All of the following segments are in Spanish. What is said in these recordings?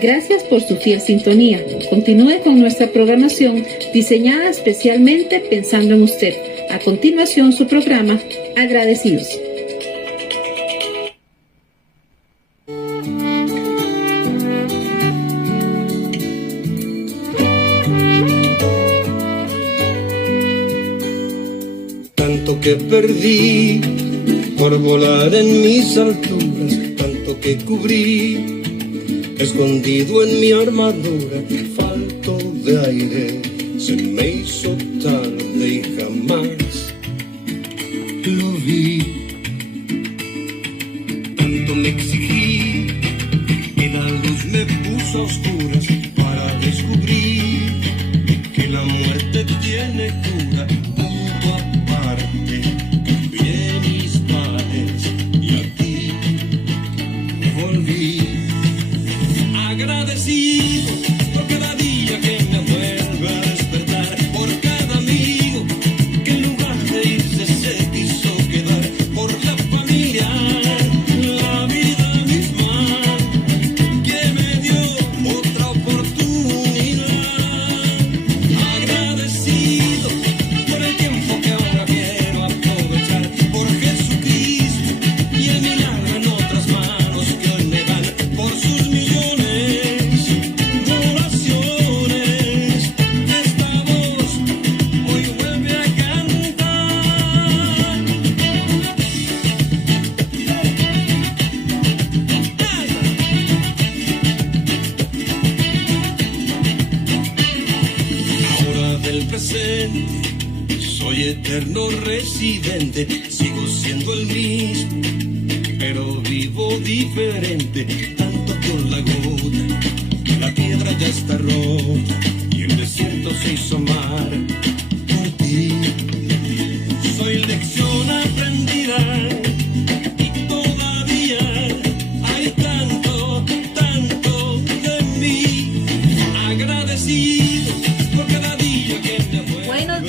Gracias por su fiel sintonía. Continúe con nuestra programación diseñada especialmente pensando en usted. A continuación, su programa Agradecidos. Tanto que perdí por volar en mis alturas, tanto que cubrí escondido en mi armadura, falto de aire, se me hizo tarde y jamás lo vi. Tanto me exigí y la luz me puso a oscuras para descubrir que la muerte tiene cura. Punto aparte, cambié mis males y a ti volví. Agradecido por cada día que me vuelve a despertar, por cada amigo que en lugar de irse se quiso quedar, por la familia, la vida misma que me dio otra oportunidad. Agradecido por el tiempo que ahora quiero aprovechar, por Jesucristo y el milagro en otras manos que hoy me dan, por sus millones. Soy eterno residente, sigo siendo el mismo, pero vivo diferente. Tanto con la gota, la piedra ya está rota y el desierto se hizo mar por ti. Soy lección aprendida y todavía hay tanto, tanto de mí. Agradecido por cada día que me fue. Buenos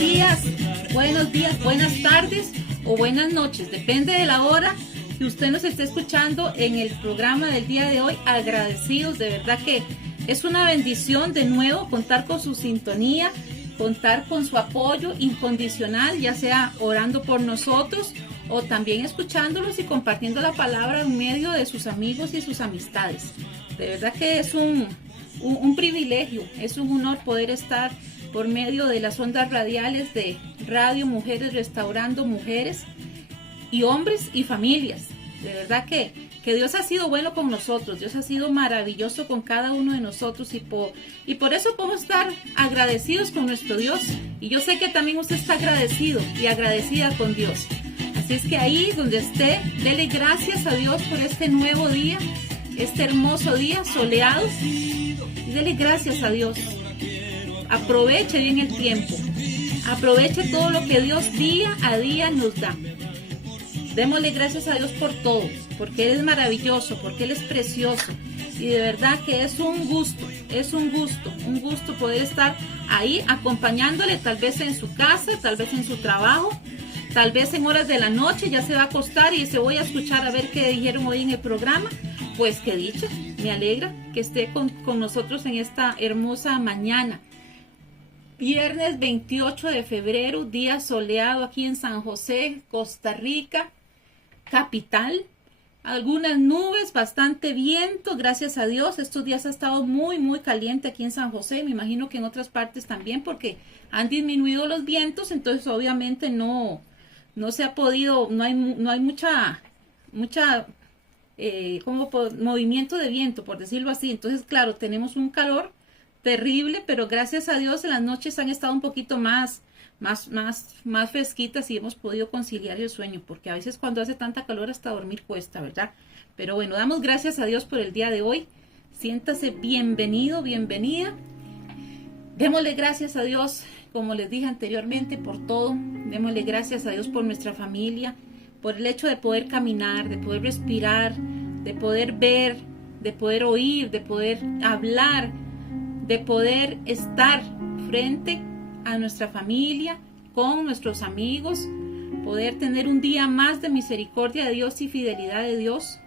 días, buenas tardes o buenas noches, depende de la hora que usted nos esté escuchando en el programa del día de hoy. Agradecidos, de verdad que es una bendición de nuevo contar con su sintonía, contar con su apoyo incondicional, ya sea orando por nosotros o también escuchándolos y compartiendo la palabra en medio de sus amigos y sus amistades. De verdad que es un privilegio, es un honor poder estar por medio de las ondas radiales de Radio Mujeres Restaurando Mujeres y Hombres y Familias. De verdad que Dios ha sido bueno con nosotros, Dios ha sido maravilloso con cada uno de nosotros y por eso podemos estar agradecidos con nuestro Dios. Y yo sé que también usted está agradecido y agradecida con Dios. Así es que ahí donde esté, dele gracias a Dios por este nuevo día, este hermoso día soleado, y dele gracias a Dios. Aproveche bien el tiempo, aproveche todo lo que Dios día a día nos da. Démosle gracias a Dios por todo, porque Él es maravilloso, porque Él es precioso. Y de verdad que es un gusto poder estar ahí acompañándole, tal vez en su casa, tal vez en su trabajo, tal vez en horas de la noche, ya se va a acostar y se voy a escuchar a ver qué dijeron hoy en el programa. Pues qué dicha, me alegra que esté con nosotros en esta hermosa mañana. Viernes 28 de febrero, día soleado aquí en San José, Costa Rica, capital. Algunas nubes, bastante viento, gracias a Dios. Estos días ha estado muy caliente aquí en San José. Me imagino que en otras partes también, porque han disminuido los vientos, entonces obviamente no se ha podido, no hay mucha movimiento de viento, por decirlo así. Entonces, claro, tenemos un calor terrible, pero gracias a Dios en las noches han estado un poquito más fresquitas y hemos podido conciliar el sueño, porque a veces cuando hace tanta calor hasta dormir cuesta, ¿verdad? Pero bueno, damos gracias a Dios por el día de hoy. Siéntase bienvenido, bienvenida. Démosle gracias a Dios, como les dije anteriormente, por todo. Démosle gracias a Dios por nuestra familia, por el hecho de poder caminar, de poder respirar, de poder ver, de poder oír, de poder hablar, de poder estar frente a nuestra familia, con nuestros amigos, poder tener un día más de misericordia de Dios y fidelidad de Dios.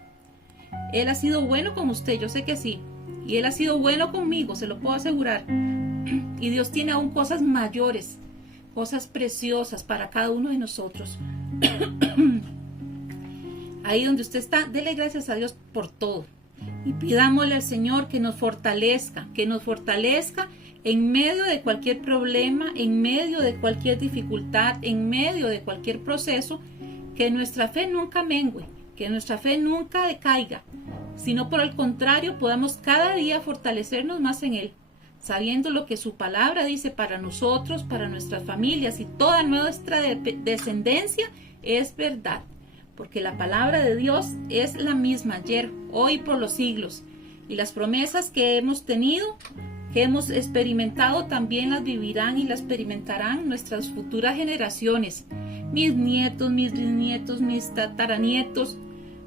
Él ha sido bueno con usted, yo sé que sí. Y Él ha sido bueno conmigo, se lo puedo asegurar. Y Dios tiene aún cosas mayores, cosas preciosas para cada uno de nosotros. Ahí donde usted está, dele gracias a Dios por todo. Y pidámosle al Señor que nos fortalezca en medio de cualquier problema, en medio de cualquier dificultad, en medio de cualquier proceso, que nuestra fe nunca mengue, que nuestra fe nunca decaiga, sino por el contrario podamos cada día fortalecernos más en Él, sabiendo lo que su palabra dice para nosotros, para nuestras familias y toda nuestra descendencia es verdad, porque la palabra de Dios es la misma ayer, hoy, por los siglos, y las promesas que hemos tenido, que hemos experimentado, también las vivirán y las experimentarán nuestras futuras generaciones, mis nietos, mis bisnietos, mis tataranietos,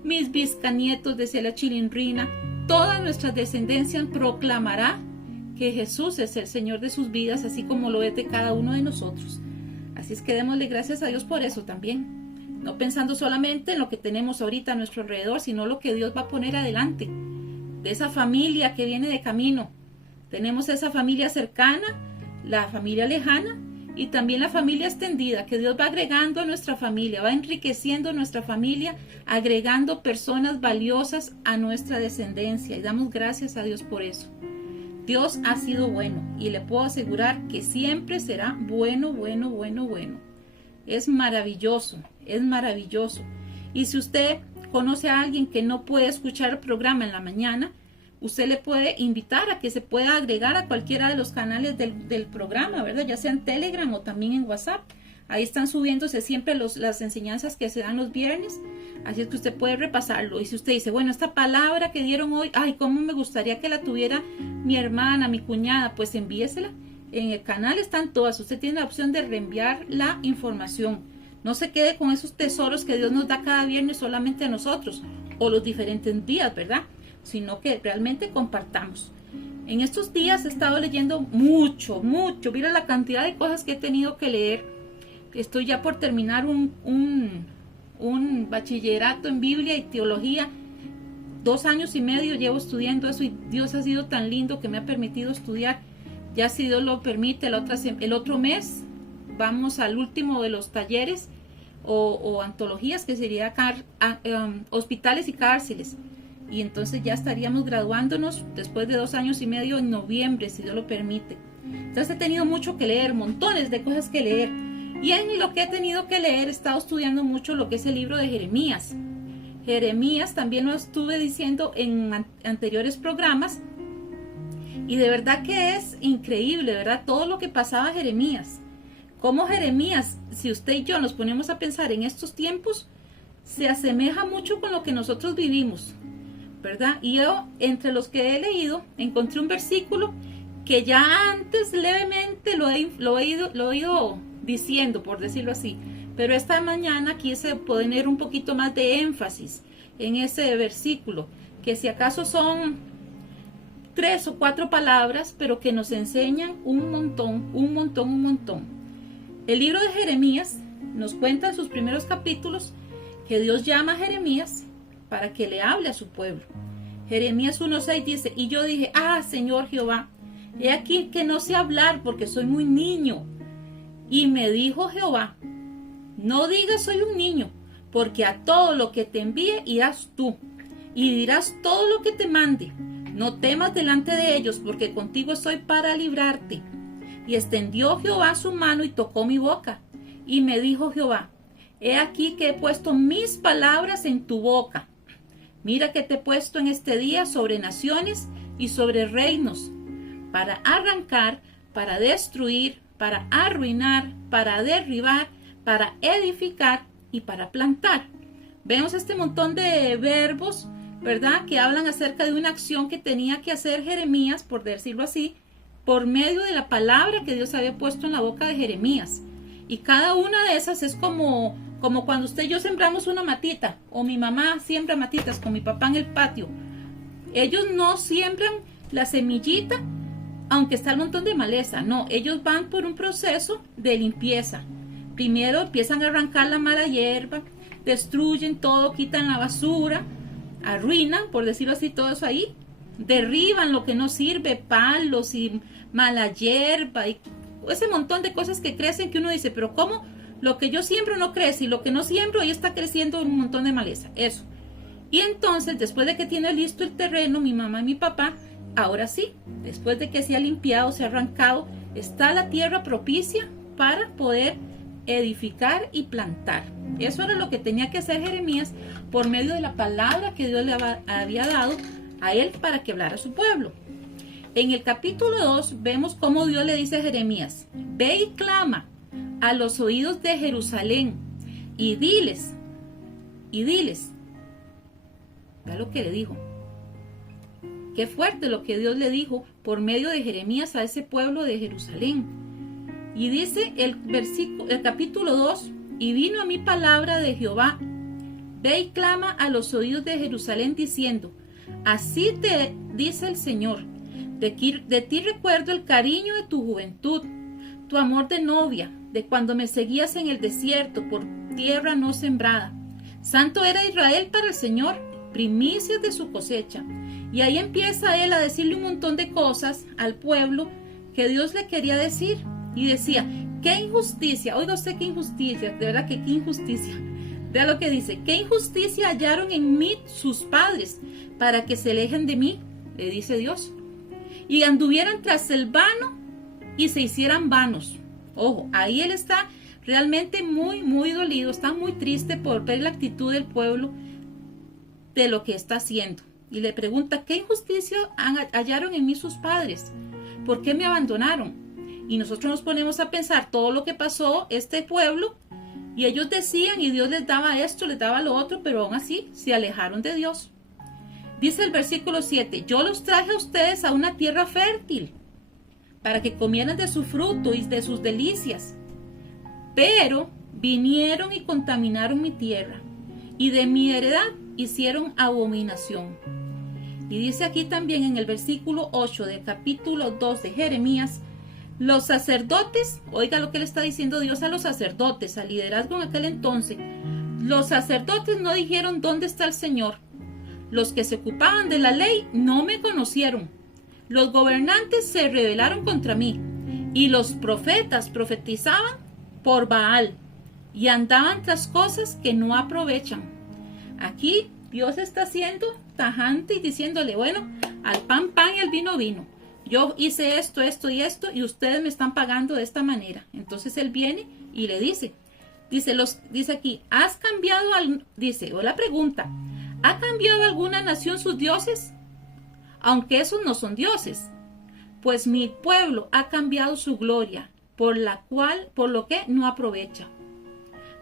mis biscanietos, decía la chilindrina. Toda nuestra descendencia proclamará que Jesús es el Señor de sus vidas, así como lo es de cada uno de nosotros. Así es que démosle gracias a Dios por eso también, no pensando solamente en lo que tenemos ahorita a nuestro alrededor, sino lo que Dios va a poner adelante, de esa familia que viene de camino. Tenemos esa familia cercana, la familia lejana y también la familia extendida, que Dios va agregando a nuestra familia, va enriqueciendo nuestra familia, agregando personas valiosas a nuestra descendencia, y damos gracias a Dios por eso. Dios ha sido bueno y le puedo asegurar que siempre será bueno, bueno, bueno, bueno. Es maravilloso, es maravilloso. Y si usted conoce a alguien que no puede escuchar el programa en la mañana, usted le puede invitar a que se pueda agregar a cualquiera de los canales del programa, ¿verdad? Ya sea en Telegram o también en WhatsApp. Ahí están subiéndose siempre las enseñanzas que se dan los viernes. Así es que usted puede repasarlo. Y si usted dice, bueno, esta palabra que dieron hoy, ay, cómo me gustaría que la tuviera mi hermana, mi cuñada, pues envíesela. En el canal están todas. Usted tiene la opción de reenviar la información. No se quede con esos tesoros que Dios nos da cada viernes solamente a nosotros o los diferentes días, ¿verdad? Sino que realmente compartamos. En estos días he estado leyendo mucho. Mira la cantidad de cosas que he tenido que leer. Estoy ya por terminar un bachillerato en Biblia y teología. 2 años y medio llevo estudiando eso y Dios ha sido tan lindo que me ha permitido estudiar. Ya si Dios lo permite, el otro mes vamos al último de los talleres o antologías, que sería hospitales y cárceles. Y entonces ya estaríamos graduándonos después de 2 años y medio en noviembre, si Dios lo permite. Entonces he tenido mucho que leer, montones de cosas que leer. Y en lo que he tenido que leer, he estado estudiando mucho lo que es el libro de Jeremías. Jeremías también lo estuve diciendo en anteriores programas. Y de verdad que es increíble, ¿verdad? Todo lo que pasaba Jeremías. Como Jeremías, si usted y yo nos ponemos a pensar en estos tiempos, se asemeja mucho con lo que nosotros vivimos, ¿verdad? Y yo, entre los que he leído, encontré un versículo que ya antes levemente lo he ido diciendo, por decirlo así, pero esta mañana quise poner un poquito más de énfasis en ese versículo, que si acaso son 3 o 4 palabras, pero que nos enseñan un montón. El libro de Jeremías nos cuenta en sus primeros capítulos que Dios llama a Jeremías para que le hable a su pueblo. Jeremías 1:6 dice, y yo dije, Señor Jehová, he aquí que no sé hablar porque soy muy niño. Y me dijo Jehová, no digas soy un niño, porque a todo lo que te envíe irás tú, y dirás todo lo que te mande. No temas delante de ellos, porque contigo estoy para librarte. Y extendió Jehová su mano y tocó mi boca. Y me dijo Jehová, he aquí que he puesto mis palabras en tu boca. Mira que te he puesto en este día sobre naciones y sobre reinos, para arrancar, para destruir, para arruinar, para derribar, para edificar y para plantar. Vemos este montón de verbos, ¿verdad? Que hablan acerca de una acción que tenía que hacer Jeremías, por decirlo así, por medio de la palabra que Dios había puesto en la boca de Jeremías. Y cada una de esas es como cuando usted y yo sembramos una matita, o mi mamá siembra matitas con mi papá en el patio. Ellos no siembran la semillita, aunque está el montón de maleza. No, ellos van por un proceso de limpieza. Primero empiezan a arrancar la mala hierba, destruyen todo, quitan la basura, arruinan, por decirlo así, todo eso ahí. derriban lo que no sirve, palos y mala hierba y ese montón de cosas que crecen que uno dice, pero ¿cómo? Lo que yo siembro no crece y lo que no siembro ahí está creciendo un montón de maleza. Eso. Y entonces, después de que tiene listo el terreno, mi mamá y mi papá, ahora sí, después de que se ha limpiado, se ha arrancado, está la tierra propicia para poder edificar y plantar. Eso era lo que tenía que hacer Jeremías por medio de la palabra que Dios le había dado a él para que hablara a su pueblo. En el capítulo 2 vemos cómo Dios le dice a Jeremías, ve y clama a los oídos de Jerusalén y diles, vea lo que le dijo. Qué fuerte lo que Dios le dijo por medio de Jeremías a ese pueblo de Jerusalén. Y dice el capítulo 2, y vino a mí palabra de Jehová, ve y clama a los oídos de Jerusalén diciendo, así te dice el Señor, de ti recuerdo el cariño de tu juventud, tu amor de novia, de cuando me seguías en el desierto por tierra no sembrada. Santo era Israel para el Señor, primicias de su cosecha. Y ahí empieza él a decirle un montón de cosas al pueblo que Dios le quería decir. Y decía, qué injusticia, oiga usted qué injusticia, de verdad que qué injusticia. Vea lo que dice, qué injusticia hallaron en mí sus padres para que se alejen de mí, le dice Dios. Y anduvieran tras el vano y se hicieran vanos. Ojo, ahí él está realmente muy, muy dolido, está muy triste por ver la actitud del pueblo de lo que está haciendo. Y le pregunta, ¿qué injusticia hallaron en mí sus padres? ¿Por qué me abandonaron? Y nosotros nos ponemos a pensar todo lo que pasó este pueblo y ellos decían y Dios les daba esto, les daba lo otro, pero aún así se alejaron de Dios. Dice el versículo 7, yo los traje a ustedes a una tierra fértil para que comieran de su fruto y de sus delicias, pero vinieron y contaminaron mi tierra y de mi heredad hicieron abominación. Y dice aquí también en el versículo 8 del capítulo 2 de Jeremías, los sacerdotes, oiga lo que le está diciendo Dios a los sacerdotes, al liderazgo en aquel entonces, los sacerdotes no dijeron dónde está el Señor, los que se ocupaban de la ley no me conocieron, los gobernantes se rebelaron contra mí y los profetas profetizaban por Baal y andaban tras cosas que no aprovechan. Aquí Dios está siendo tajante y diciéndole, bueno, al pan y al vino vino. Yo hice esto, esto y esto y ustedes me están pagando de esta manera. Entonces él viene y le dice aquí, ¿has cambiado o la pregunta, ¿ha cambiado alguna nación sus dioses? Aunque esos no son dioses. Pues mi pueblo ha cambiado su gloria, por lo que no aprovecha.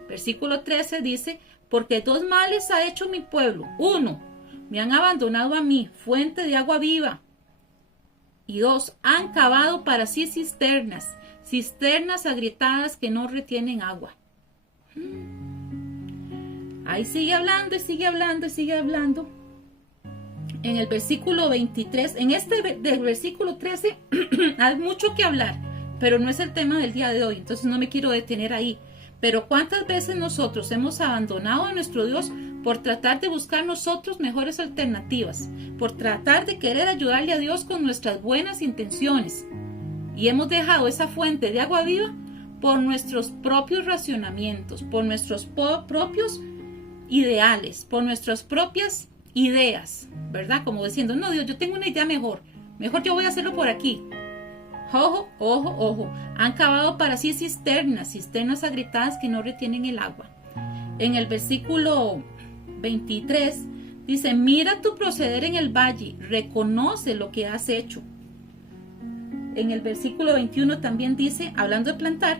Versículo 13 dice, porque dos males ha hecho mi pueblo. 1, me han abandonado a mí, fuente de agua viva. Y 2, han cavado para sí cisternas agrietadas que no retienen agua. Ahí sigue hablando y sigue hablando y sigue hablando. En el versículo 23, del versículo 13, hay mucho que hablar, pero no es el tema del día de hoy, entonces no me quiero detener ahí. Pero ¿cuántas veces nosotros hemos abandonado a nuestro Dios por tratar de buscar nosotros mejores alternativas, por tratar de querer ayudarle a Dios con nuestras buenas intenciones? Y hemos dejado esa fuente de agua viva por nuestros propios racionamientos, por nuestros propios ideales, por nuestras propias ideas, ¿verdad? Como diciendo, no, Dios, yo tengo una idea mejor yo voy a hacerlo por aquí. Ojo, ojo, ojo, han cavado para sí cisternas agrietadas que no retienen el agua. En el versículo 23 dice, mira tu proceder en el valle, reconoce lo que has hecho. En el versículo 21 también dice, hablando de plantar,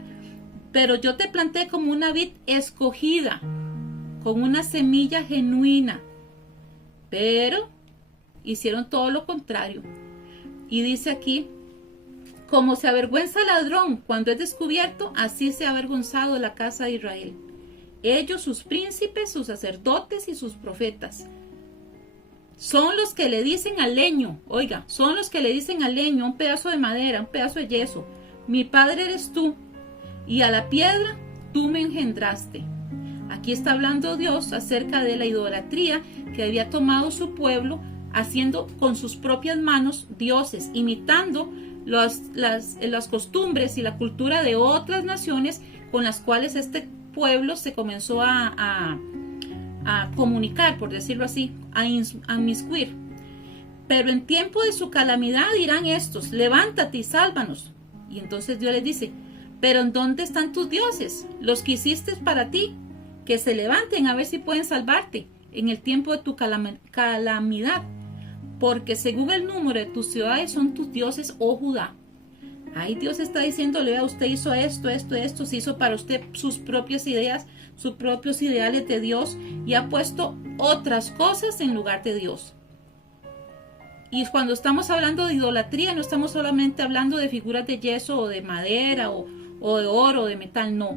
pero yo te planté como una vid escogida, con una semilla genuina, pero hicieron todo lo contrario. Y dice aquí, como se avergüenza el ladrón cuando es descubierto, así se ha avergonzado la casa de Israel. Ellos, sus príncipes, sus sacerdotes y sus profetas. Son los que le dicen al leño, oiga, son los que le dicen al leño, un pedazo de madera, un pedazo de yeso, mi padre eres tú, y a la piedra tú me engendraste. Aquí está hablando Dios acerca de la idolatría que había tomado su pueblo haciendo con sus propias manos dioses, imitando las costumbres y la cultura de otras naciones con las cuales este pueblo se comenzó a comunicar, por decirlo así, a inmiscuir. Pero en tiempo de su calamidad dirán estos: levántate y sálvanos. Y entonces Dios les dice: pero ¿en dónde están tus dioses, los que hiciste para ti? Que se levanten a ver si pueden salvarte en el tiempo de tu calamidad, porque según el número de tus ciudades son tus dioses, oh Judá. Ahí Dios está diciéndole: vea, usted hizo esto, se hizo para usted sus propias ideas, sus propios ideales de Dios, y ha puesto otras cosas en lugar de Dios. Y cuando estamos hablando de idolatría, no estamos solamente hablando de figuras de yeso o de madera o de oro o de metal, no.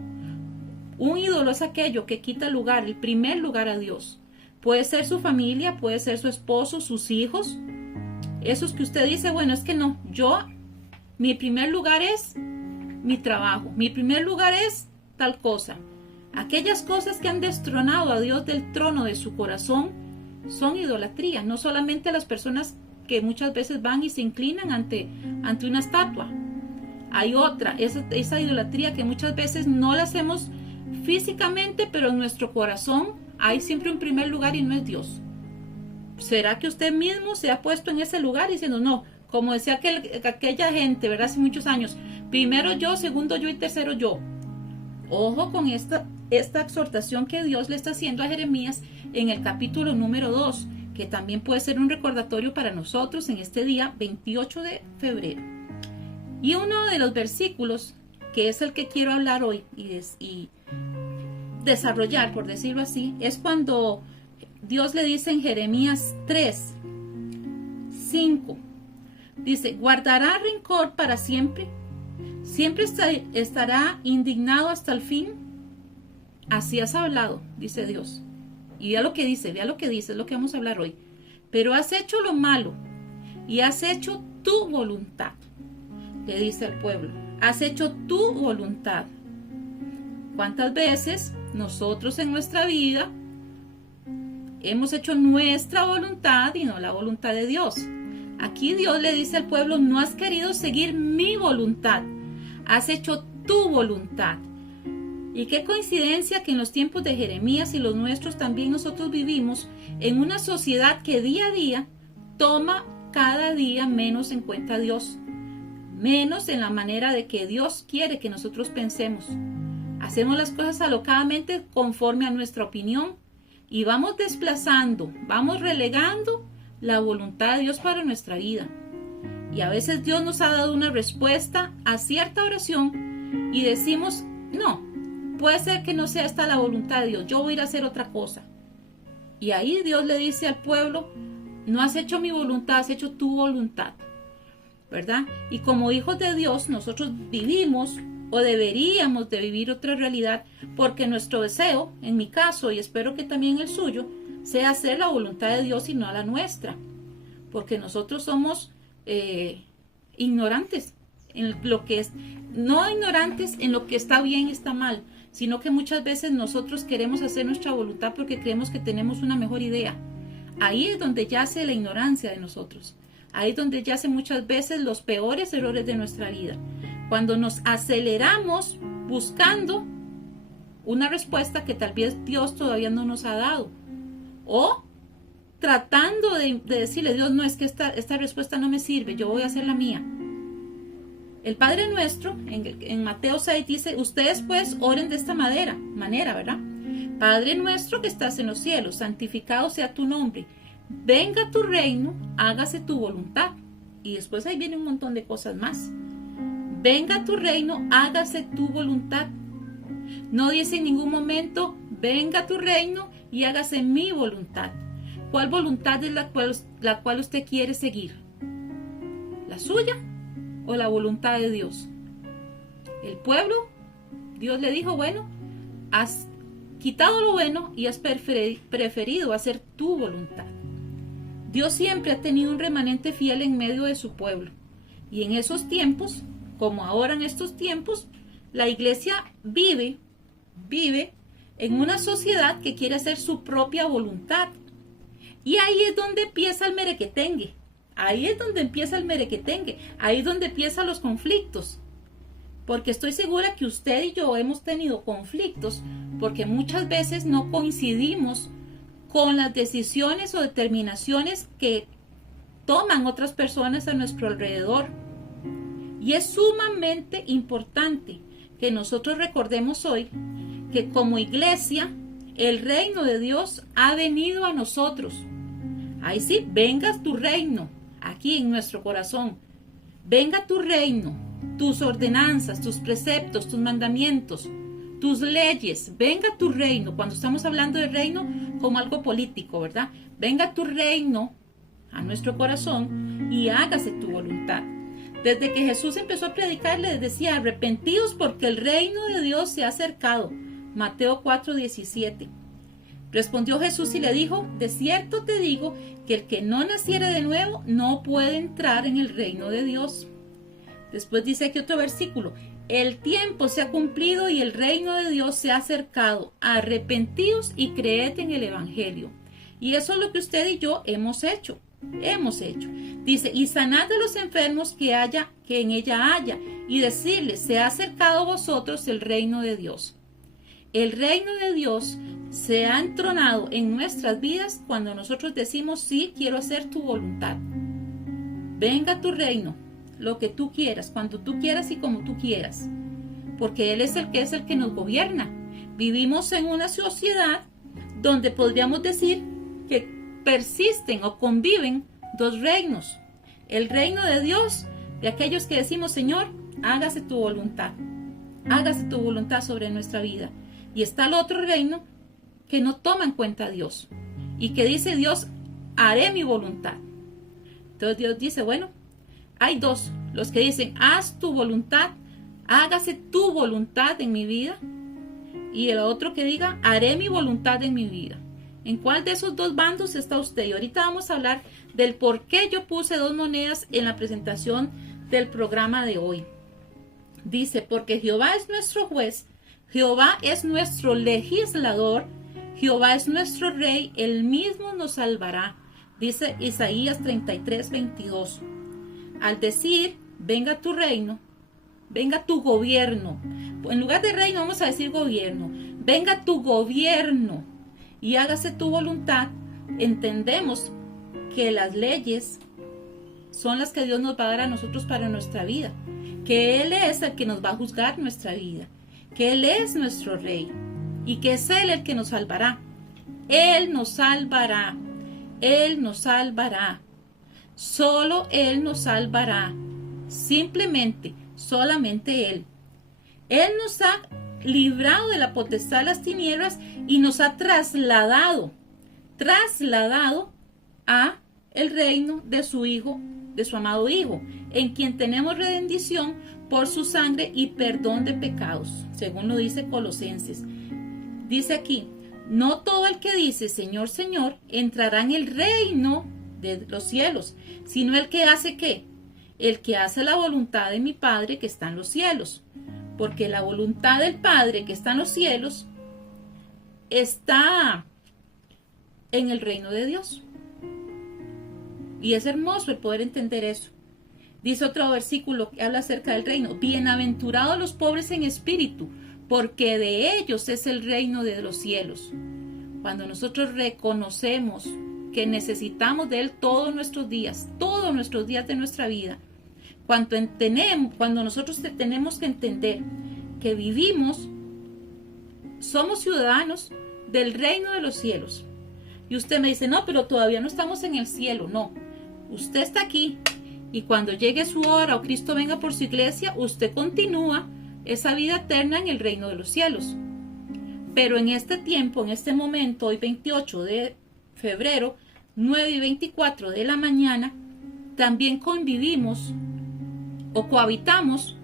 Un ídolo es aquello que quita lugar, el primer lugar a Dios. Puede ser su familia, puede ser su esposo, sus hijos. Esos que usted dice: bueno, es que no, mi primer lugar es mi trabajo, mi primer lugar es tal cosa. Aquellas cosas que han destronado a Dios del trono de su corazón son idolatría. No solamente las personas que muchas veces van y se inclinan ante una estatua. Hay otra, esa idolatría que muchas veces no la hacemos físicamente, pero en nuestro corazón hay siempre un primer lugar y no es Dios. ¿Será que usted mismo se ha puesto en ese lugar diciendo: no, como decía aquella gente, ¿verdad? Hace muchos años, primero yo, segundo yo y tercero yo? Ojo con esta exhortación que Dios le está haciendo a Jeremías en el capítulo número 2, que también puede ser un recordatorio para nosotros en este día 28 de febrero. Y uno de los versículos, que es el que quiero hablar hoy y desarrollar, por decirlo así, es cuando Dios le dice en Jeremías 3:5, dice: guardará rencor para siempre, siempre estará indignado hasta el fin. Así has hablado, dice Dios. Y vea lo que dice, es lo que vamos a hablar hoy. Pero has hecho lo malo y has hecho tu voluntad, le dice al pueblo. Has hecho tu voluntad. ¿Cuántas veces nosotros en nuestra vida hemos hecho nuestra voluntad y no la voluntad de Dios? Aquí Dios le dice al pueblo: no has querido seguir mi voluntad, has hecho tu voluntad. Y qué coincidencia que en los tiempos de Jeremías y los nuestros también nosotros vivimos en una sociedad que día a día toma cada día menos en cuenta a Dios, menos en la manera de que Dios quiere que nosotros pensemos. Hacemos las cosas alocadamente conforme a nuestra opinión y vamos desplazando, vamos relegando la voluntad de Dios para nuestra vida. Y a veces Dios nos ha dado una respuesta a cierta oración y decimos: no, puede ser que no sea esta la voluntad de Dios, yo voy a ir a hacer otra cosa. Y ahí Dios le dice al pueblo: no has hecho mi voluntad, has hecho tu voluntad, ¿verdad? Y como hijos de Dios, nosotros vivimos o deberíamos de vivir otra realidad, porque nuestro deseo, en mi caso, y espero que también el suyo, sea hacer la voluntad de Dios y no la nuestra, porque nosotros somos ignorantes en lo que es, no ignorantes en lo que está bien y está mal, sino que muchas veces nosotros queremos hacer nuestra voluntad porque creemos que tenemos una mejor idea. Ahí es donde yace la ignorancia de nosotros. Ahí es donde yace muchas veces los peores errores de nuestra vida. Cuando nos aceleramos buscando una respuesta que tal vez Dios todavía no nos ha dado. O tratando de decirle: Dios, no, es que esta respuesta no me sirve, yo voy a hacer la mía. El Padre Nuestro, en Mateo 6, dice: ustedes pues oren de esta manera, ¿verdad? Padre nuestro que estás en los cielos, santificado sea tu nombre. Venga tu reino, hágase tu voluntad. Y después ahí viene un montón de cosas más. Venga tu reino, hágase tu voluntad. No dice en ningún momento: venga tu reino y hágase mi voluntad. ¿Cuál voluntad es la cual usted quiere seguir? ¿La suya o la voluntad de Dios? El pueblo, Dios le dijo: bueno, has quitado lo bueno y has preferido hacer tu voluntad. Dios siempre ha tenido un remanente fiel en medio de su pueblo. Y en esos tiempos, como ahora en estos tiempos, la iglesia vive en una sociedad que quiere hacer su propia voluntad. Y ahí es donde empieza el merequetengue. Ahí es donde empieza el merequetengue. Ahí es donde empiezan los conflictos. Porque estoy segura que usted y yo hemos tenido conflictos porque muchas veces no coincidimos con las decisiones o determinaciones que toman otras personas a nuestro alrededor. Y es sumamente importante que nosotros recordemos hoy que como iglesia el reino de Dios ha venido a nosotros. Ahí sí, venga tu reino aquí en nuestro corazón. Venga tu reino, tus ordenanzas, tus preceptos, tus mandamientos, tus leyes. Venga tu reino. Cuando estamos hablando de reino como algo político, ¿verdad? Venga tu reino a nuestro corazón y hágase tu voluntad. Desde que Jesús empezó a predicar, les decía, arrepentidos porque el reino de Dios se ha acercado. Mateo 4:17. Respondió Jesús y le dijo, de cierto te digo que el que no naciere de nuevo no puede entrar en el reino de Dios. Después dice aquí otro versículo, el tiempo se ha cumplido y el reino de Dios se ha acercado. Arrepentidos y creed en el evangelio. Y eso es lo que usted y yo hemos hecho. Dice, y sanad a los enfermos que en ella haya, y decirles, se ha acercado a vosotros el reino de Dios. El reino de Dios se ha entronado en nuestras vidas cuando nosotros decimos, sí, quiero hacer tu voluntad. Venga tu reino, lo que tú quieras, cuando tú quieras y como tú quieras. Porque Él es el que nos gobierna. Vivimos en una sociedad donde podríamos decir que persisten o conviven dos reinos. El reino de Dios, de aquellos que decimos, Señor, hágase tu voluntad. Hágase tu voluntad sobre nuestra vida. Y está el otro reino que no toma en cuenta a Dios. Y que dice Dios, haré mi voluntad. Entonces Dios dice, bueno, hay dos. Los que dicen, haz tu voluntad, hágase tu voluntad en mi vida. Y el otro que diga, haré mi voluntad en mi vida. ¿En cuál de esos dos bandos está usted? Y ahorita vamos a hablar del por qué yo puse dos monedas en la presentación del programa de hoy. Dice, porque Jehová es nuestro juez, Jehová es nuestro legislador, Jehová es nuestro rey, él mismo nos salvará. Dice Isaías 33:22. Al decir, venga tu reino, venga tu gobierno. En lugar de reino vamos a decir gobierno. Venga tu gobierno y hágase tu voluntad. Entendemos que las leyes son las que Dios nos va a dar a nosotros para nuestra vida. Que Él es el que nos va a juzgar nuestra vida. Que Él es nuestro rey. Y que es Él el que nos salvará. Él nos salvará. Él nos salvará. Solo Él nos salvará. Simplemente, solamente Él. Él nos ha librado de la potestad de las tinieblas y nos ha trasladado a el reino de su Hijo, de su amado Hijo, en quien tenemos redención por su sangre y perdón de pecados, según lo dice Colosenses. Dice aquí, no todo el que dice Señor, Señor, entrará en el reino de los cielos, sino el que hace ¿qué? El que hace la voluntad de mi Padre que está en los cielos. Porque la voluntad del Padre que está en los cielos está en el reino de Dios. Y es hermoso el poder entender eso. Dice otro versículo que habla acerca del reino. Bienaventurados los pobres en espíritu, porque de ellos es el reino de los cielos. Cuando nosotros reconocemos que necesitamos de Él todos nuestros días de nuestra vida, cuando nosotros tenemos que entender que vivimos, somos ciudadanos del reino de los cielos. Y usted me dice, no, pero todavía no estamos en el cielo. No, usted está aquí y cuando llegue su hora o Cristo venga por su iglesia, usted continúa esa vida eterna en el reino de los cielos. Pero en este tiempo, en este momento, hoy 28 de febrero, 9:24 de la mañana, también convivimos o cohabitamos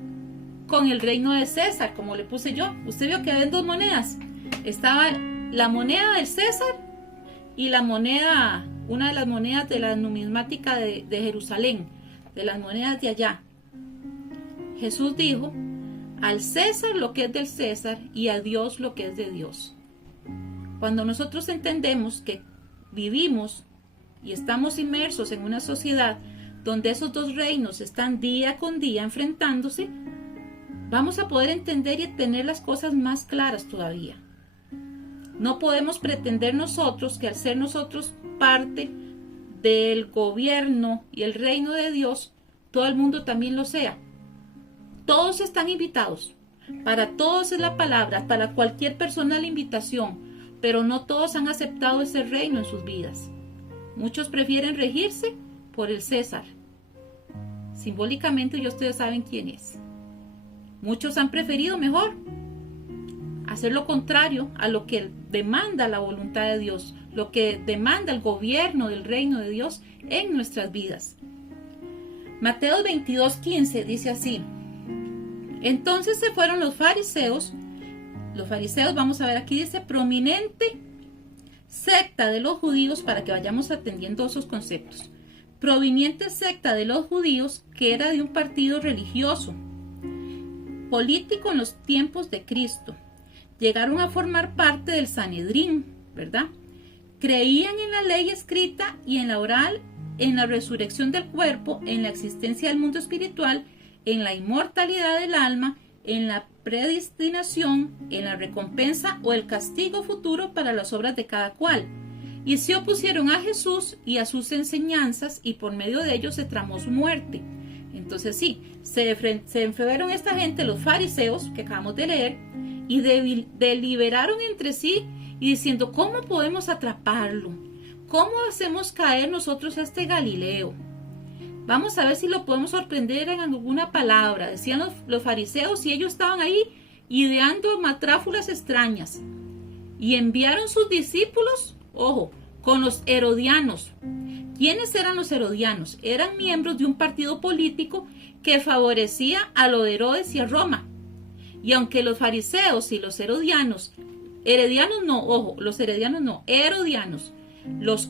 con el reino de César, como le puse yo. Usted vio que había dos monedas. Estaba la moneda del César y la moneda, una de las monedas de la numismática de Jerusalén, de las monedas de allá. Jesús dijo, al César lo que es del César y a Dios lo que es de Dios. Cuando nosotros entendemos que vivimos y estamos inmersos en una sociedad donde esos dos reinos están día con día enfrentándose, vamos a poder entender y tener las cosas más claras todavía. No podemos pretender nosotros que al ser nosotros parte del gobierno y el reino de Dios, todo el mundo también lo sea. Todos están invitados. Para todos es la palabra, para cualquier persona la invitación, pero no todos han aceptado ese reino en sus vidas. Muchos prefieren regirse por el César. Simbólicamente ya ustedes saben quién es. Muchos han preferido mejor hacer lo contrario a lo que demanda la voluntad de Dios, lo que demanda el gobierno del reino de Dios en nuestras vidas. Mateo 22:15 dice así: entonces se fueron los fariseos, vamos a ver aquí, dice prominente secta de los judíos, para que vayamos atendiendo esos conceptos. Proveniente secta de los judíos, que era de un partido religioso, político en los tiempos de Cristo. Llegaron a formar parte del Sanedrín, ¿verdad? Creían en la ley escrita y en la oral, en la resurrección del cuerpo, en la existencia del mundo espiritual, en la inmortalidad del alma, en la predestinación, en la recompensa o el castigo futuro para las obras de cada cual. Y se opusieron a Jesús y a sus enseñanzas, y por medio de ellos se tramó su muerte. Entonces sí, se enfrentaron esta gente, los fariseos, que acabamos de leer, y deliberaron entre sí y diciendo: ¿cómo podemos atraparlo? ¿Cómo hacemos caer nosotros a este Galileo? Vamos a ver si lo podemos sorprender en alguna palabra. Decían los fariseos, y ellos estaban ahí ideando matráfulas extrañas. Y enviaron sus discípulos, ojo, con los herodianos. ¿Quiénes eran los herodianos? Eran miembros de un partido político que favorecía a los de Herodes y a Roma. Y aunque los fariseos y los herodianos, los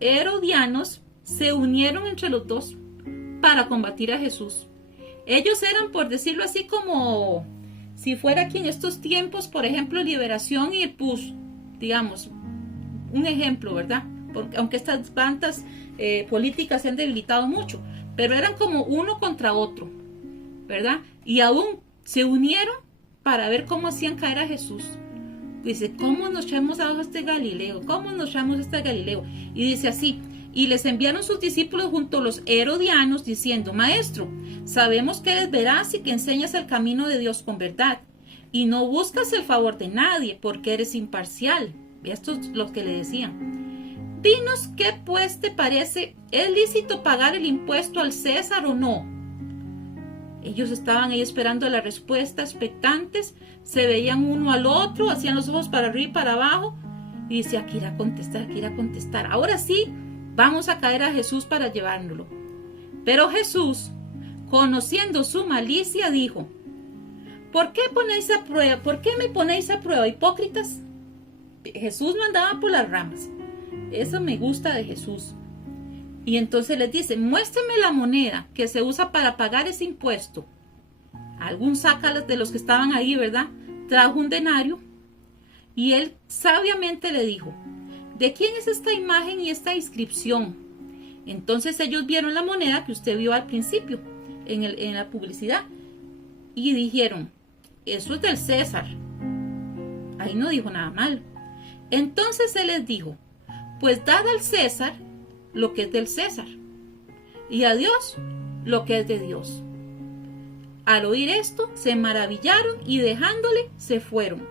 herodianos se unieron entre los dos para combatir a Jesús. Ellos eran, por decirlo así, como si fuera aquí en estos tiempos, por ejemplo, Liberación y el PUS, digamos, un ejemplo, ¿verdad? Porque, aunque estas bandas políticas se han debilitado mucho, pero eran como uno contra otro, ¿verdad? Y aún se unieron para ver cómo hacían caer a Jesús. Dice: ¿cómo nos traemos abajo a este Galileo? ¿Cómo nos traemos a este Galileo? Y dice así: y les enviaron sus discípulos junto a los herodianos, diciendo: Maestro, sabemos que eres veraz y que enseñas el camino de Dios con verdad, y no buscas el favor de nadie, porque eres imparcial. Esto es lo que le decían. Dinos qué pues te parece, ¿es lícito pagar el impuesto al César o no? Ellos estaban ahí esperando la respuesta, expectantes, se veían uno al otro, hacían los ojos para arriba y para abajo, y dice: aquí irá a contestar. Ahora sí, vamos a caer a Jesús para llevárnoslo. Pero Jesús, conociendo su malicia, dijo: ¿por qué me ponéis a prueba, hipócritas? Jesús no andaba por las ramas. Eso me gusta de Jesús. Y entonces les dice: muéstrame la moneda que se usa para pagar ese impuesto. Algún saca de los que estaban ahí, ¿verdad? Trajo un denario, y él sabiamente le dijo: ¿de quién es esta imagen y esta inscripción? Entonces ellos vieron la moneda que usted vio al principio en la publicidad, y dijeron: eso es del César. Ahí no dijo nada mal. Entonces él les dijo: pues dad al César lo que es del César, y a Dios lo que es de Dios. Al oír esto, se maravillaron, y dejándole, se fueron.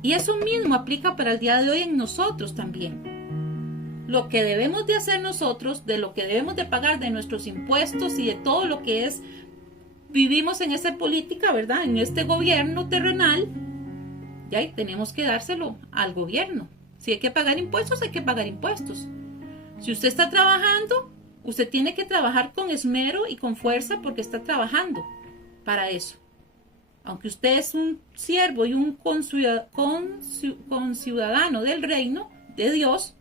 Y eso mismo aplica para el día de hoy en nosotros también. Lo que debemos de hacer nosotros, de lo que debemos de pagar de nuestros impuestos y de todo lo que es, vivimos en esa política, ¿verdad? En este gobierno terrenal, ya tenemos que dárselo al gobierno. Si hay que pagar impuestos, hay que pagar impuestos. Si usted está trabajando, usted tiene que trabajar con esmero y con fuerza, porque está trabajando para eso. Aunque usted es un siervo y un conciudadano del reino de Dios,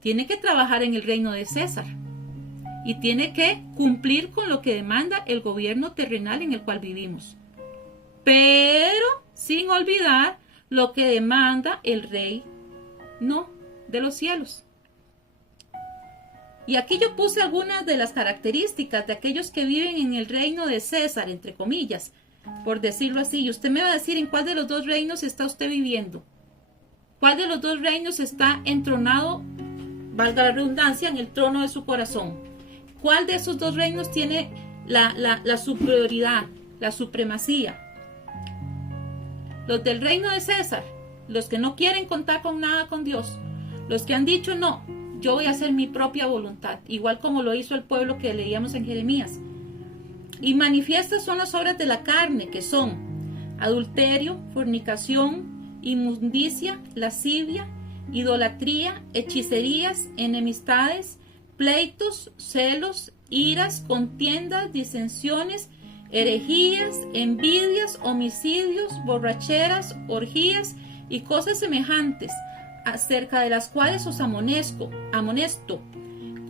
tiene que trabajar en el reino de César. Y tiene que cumplir con lo que demanda el gobierno terrenal en el cual vivimos. Pero sin olvidar lo que demanda el rey, no, de los cielos. Y aquí yo puse algunas de las características de aquellos que viven en el reino de César, entre comillas, por decirlo así. Y usted me va a decir en cuál de los dos reinos está usted viviendo. ¿Cuál de los dos reinos está entronado, valga la redundancia, en el trono de su corazón? ¿Cuál de esos dos reinos tiene la superioridad, la supremacía? Los del reino de César, los que no quieren contar con nada con Dios, los que han dicho no, yo voy a hacer mi propia voluntad, igual como lo hizo el pueblo que leíamos en Jeremías. Y manifiestas son las obras de la carne, que son adulterio, fornicación, inmundicia, lascivia, idolatría, hechicerías, enemistades, pleitos, celos, iras, contiendas, disensiones, herejías, envidias, homicidios, borracheras, orgías y cosas semejantes, acerca de las cuales os amonesto,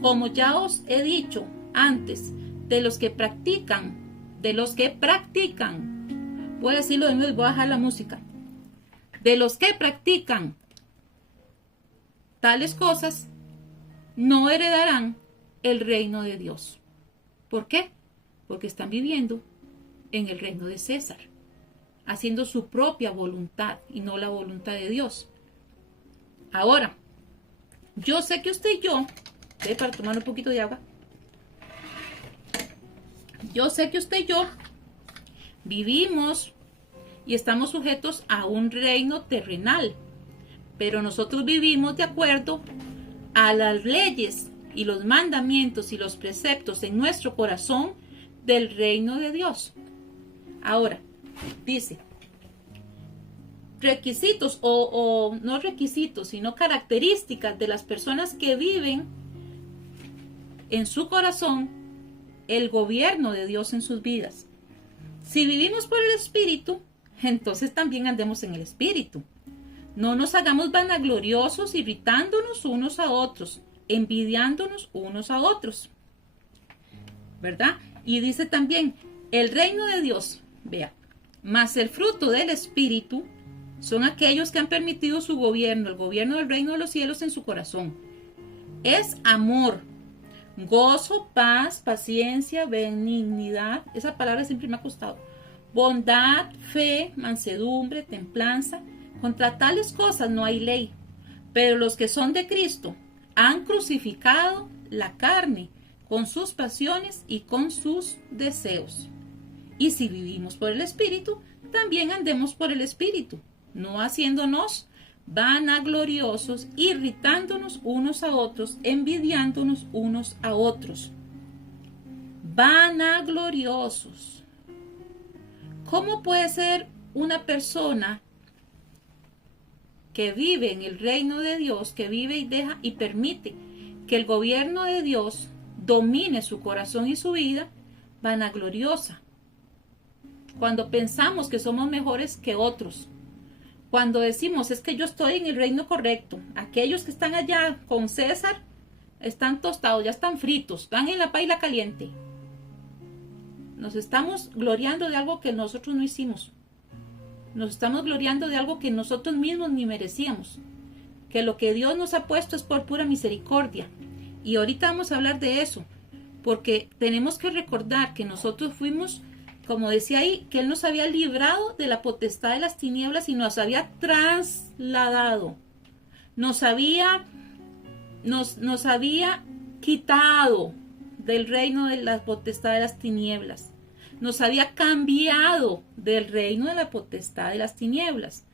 como ya os he dicho antes, de los que practican, voy a decirlo de nuevo y voy a bajar la música, de los que practican tales cosas, no heredarán el reino de Dios. ¿Por qué? Porque están viviendo en el reino de César, haciendo su propia voluntad y no la voluntad de Dios. Ahora, yo sé que usted y yo, para tomar un poquito de agua, yo sé que usted y yo vivimos y estamos sujetos a un reino terrenal, pero nosotros vivimos de acuerdo a las leyes y los mandamientos y los preceptos en nuestro corazón del reino de Dios. Ahora, dice, requisitos o no requisitos, sino características de las personas que viven en su corazón el gobierno de Dios en sus vidas. Si vivimos por el Espíritu, entonces también andemos en el Espíritu. No nos hagamos vanagloriosos, irritándonos unos a otros, envidiándonos unos a otros, ¿verdad? Y dice también, el reino de Dios, vea, más el fruto del Espíritu son aquellos que han permitido su gobierno, el gobierno del reino de los cielos en su corazón. Es amor, gozo, paz, paciencia, benignidad, esa palabra siempre me ha costado, bondad, fe, mansedumbre, templanza. Contra tales cosas no hay ley, pero los que son de Cristo han crucificado la carne con sus pasiones y con sus deseos. Y si vivimos por el Espíritu, también andemos por el Espíritu, no haciéndonos vanagloriosos, irritándonos unos a otros, envidiándonos unos a otros. Vanagloriosos. ¿Cómo puede ser una persona que vive en el reino de Dios, que vive y deja y permite que el gobierno de Dios domine su corazón y su vida, vanagloriosa? Cuando pensamos que somos mejores que otros, cuando decimos es que yo estoy en el reino correcto, aquellos que están allá con César están tostados, ya están fritos, están en la paila caliente. Nos estamos gloriando de algo que nosotros no hicimos. Nos estamos gloriando de algo que nosotros mismos ni merecíamos. Que lo que Dios nos ha puesto es por pura misericordia. Y ahorita vamos a hablar de eso. Porque tenemos que recordar que nosotros fuimos, como decía ahí, que Él nos había librado de la potestad de las tinieblas y nos había trasladado. Nos había quitado del reino de la potestad de las tinieblas. Nos había cambiado del reino de la potestad de las tinieblas.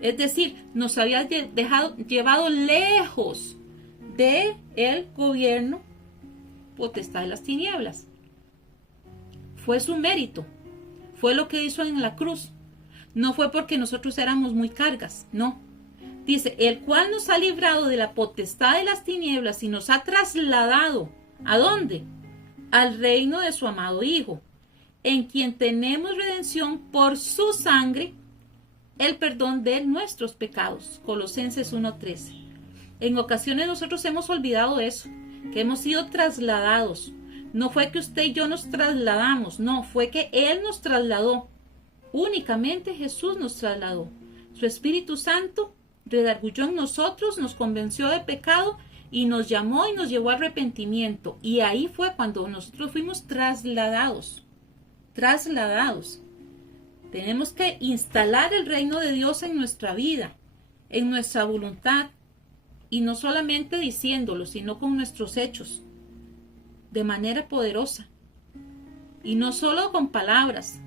Es decir, nos había llevado lejos del gobierno potestad de las tinieblas. Fue su mérito. Fue lo que hizo en la cruz. No fue porque nosotros éramos muy cargas, no. Dice, el cual nos ha librado de la potestad de las tinieblas y nos ha trasladado. ¿A dónde? Al reino de su amado Hijo, en quien tenemos redención por su sangre, el perdón de nuestros pecados. Colosenses 1:13. En ocasiones nosotros hemos olvidado eso, que hemos sido trasladados. No fue que usted y yo nos trasladamos, no, fue que Él nos trasladó. Únicamente Jesús nos trasladó. Su Espíritu Santo redarguyó en nosotros, nos convenció de pecado y nos llamó y nos llevó al arrepentimiento. Y ahí fue cuando nosotros fuimos trasladados. Tenemos que instalar el reino de Dios en nuestra vida, en nuestra voluntad, y no solamente diciéndolo, sino con nuestros hechos, de manera poderosa, y no solo con palabras.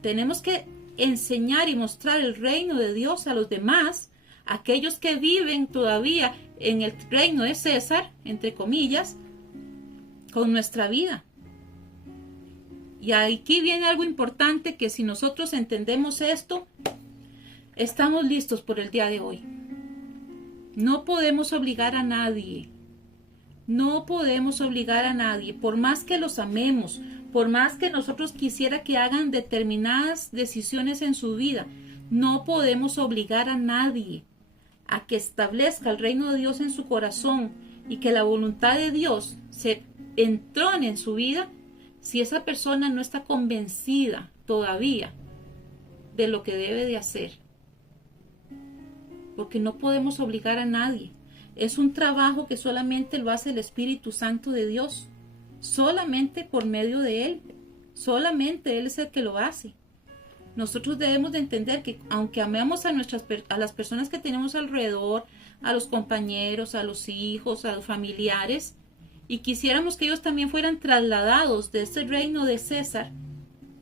Tenemos que enseñar y mostrar el reino de Dios a los demás, aquellos que viven todavía en el reino de César, entre comillas, con nuestra vida. Y aquí viene algo importante, que si nosotros entendemos esto, estamos listos por el día de hoy. No podemos obligar a nadie. No podemos obligar a nadie, por más que los amemos, por más que nosotros quisiera que hagan determinadas decisiones en su vida. No podemos obligar a nadie a que establezca el reino de Dios en su corazón y que la voluntad de Dios se entrone en su vida si esa persona no está convencida todavía de lo que debe de hacer. Porque no podemos obligar a nadie. Es un trabajo que solamente lo hace el Espíritu Santo de Dios. Solamente por medio de Él. Solamente Él es el que lo hace. Nosotros debemos de entender que aunque amemos a las personas que tenemos alrededor, a los compañeros, a los hijos, a los familiares, y quisiéramos que ellos también fueran trasladados de este reino de César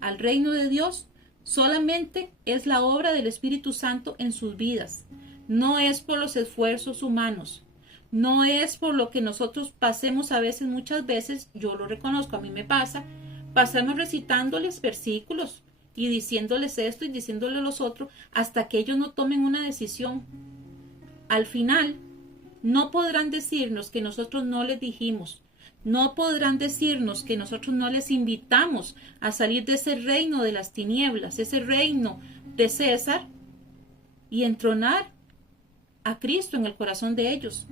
al reino de Dios, solamente es la obra del Espíritu Santo en sus vidas. No es por los esfuerzos humanos. No es por lo que nosotros pasemos a veces, muchas veces, yo lo reconozco, a mí me pasa, pasamos recitándoles versículos y diciéndoles esto y diciéndoles los otros hasta que ellos no tomen una decisión. Al final, no podrán decirnos que nosotros no les dijimos, no podrán decirnos que nosotros no les invitamos a salir de ese reino de las tinieblas, ese reino de César, y entronar a Cristo en el corazón de ellos.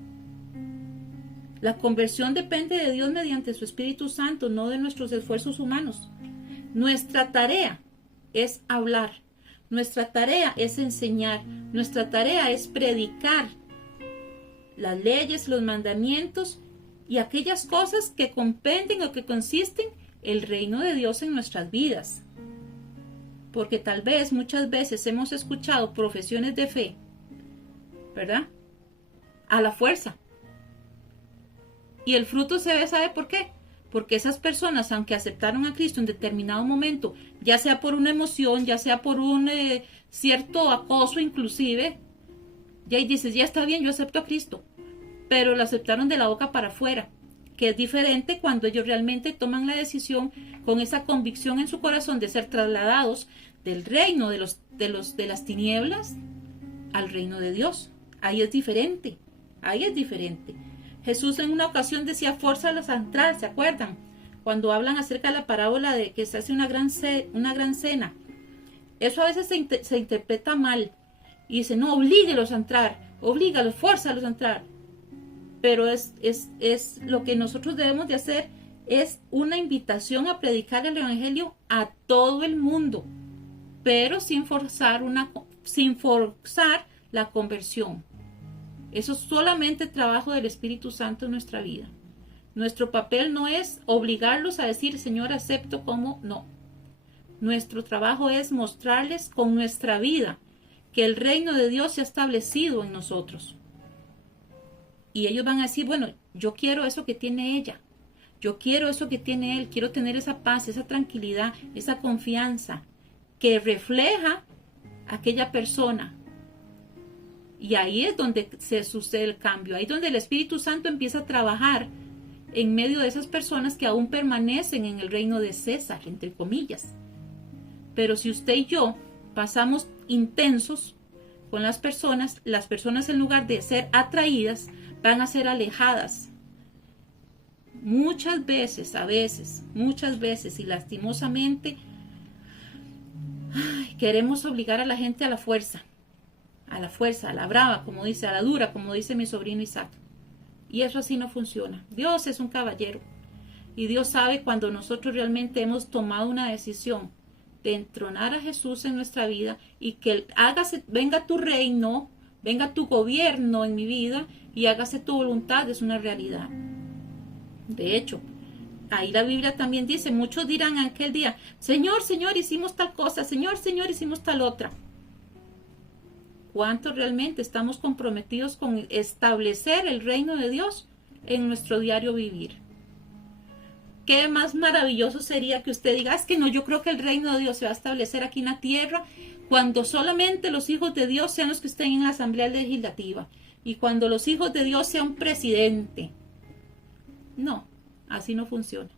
La conversión depende de Dios mediante su Espíritu Santo, no de nuestros esfuerzos humanos. Nuestra tarea es hablar, nuestra tarea es enseñar, nuestra tarea es predicar las leyes, los mandamientos y aquellas cosas que comprenden o que consisten el reino de Dios en nuestras vidas. Porque tal vez muchas veces hemos escuchado profesiones de fe, ¿verdad? A la fuerza. Y el fruto se ve, ¿sabe por qué? Porque esas personas, aunque aceptaron a Cristo en determinado momento, ya sea por una emoción, ya sea por un cierto acoso inclusive, ya y dices, ya está bien, yo acepto a Cristo, pero lo aceptaron de la boca para afuera, que es diferente cuando ellos realmente toman la decisión con esa convicción en su corazón de ser trasladados del reino de las tinieblas al reino de Dios. Ahí es diferente, ahí es diferente. Jesús en una ocasión decía, fórzalos a entrar, ¿se acuerdan? Cuando hablan acerca de la parábola de que se hace una gran cena. Eso a veces se interpreta mal. Y dice, no, oblíguelos a entrar, oblígalos, fórzalos a entrar. Pero es lo que nosotros debemos de hacer, es una invitación a predicar el Evangelio a todo el mundo, pero sin forzar la conversión. Eso es solamente trabajo del Espíritu Santo en nuestra vida. Nuestro papel no es obligarlos a decir, Señor, acepto, como no. Nuestro trabajo es mostrarles con nuestra vida que el reino de Dios se ha establecido en nosotros. Y ellos van a decir, bueno, yo quiero eso que tiene ella. Yo quiero eso que tiene él. Quiero tener esa paz, esa tranquilidad, esa confianza que refleja aquella persona. Y ahí es donde se sucede el cambio. Ahí es donde el Espíritu Santo empieza a trabajar en medio de esas personas que aún permanecen en el reino de César, entre comillas. Pero si usted y yo pasamos intensos con las personas en lugar de ser atraídas, van a ser alejadas. Muchas veces y lastimosamente, queremos obligar a la gente a la fuerza, a la brava, como dice, a la dura, como dice mi sobrino Isaac. Y eso así no funciona. Dios es un caballero. Y Dios sabe cuando nosotros realmente hemos tomado una decisión de entronar a Jesús en nuestra vida y que venga tu reino, venga tu gobierno en mi vida y hágase tu voluntad, es una realidad. De hecho, ahí la Biblia también dice, muchos dirán en aquel día, Señor, Señor, hicimos tal cosa, Señor, Señor, hicimos tal otra. ¿Cuántos realmente estamos comprometidos con establecer el reino de Dios en nuestro diario vivir? Qué más maravilloso sería que usted diga, es que no, yo creo que el reino de Dios se va a establecer aquí en la tierra cuando solamente los hijos de Dios sean los que estén en la asamblea legislativa y cuando los hijos de Dios sean presidente. No, así no funciona.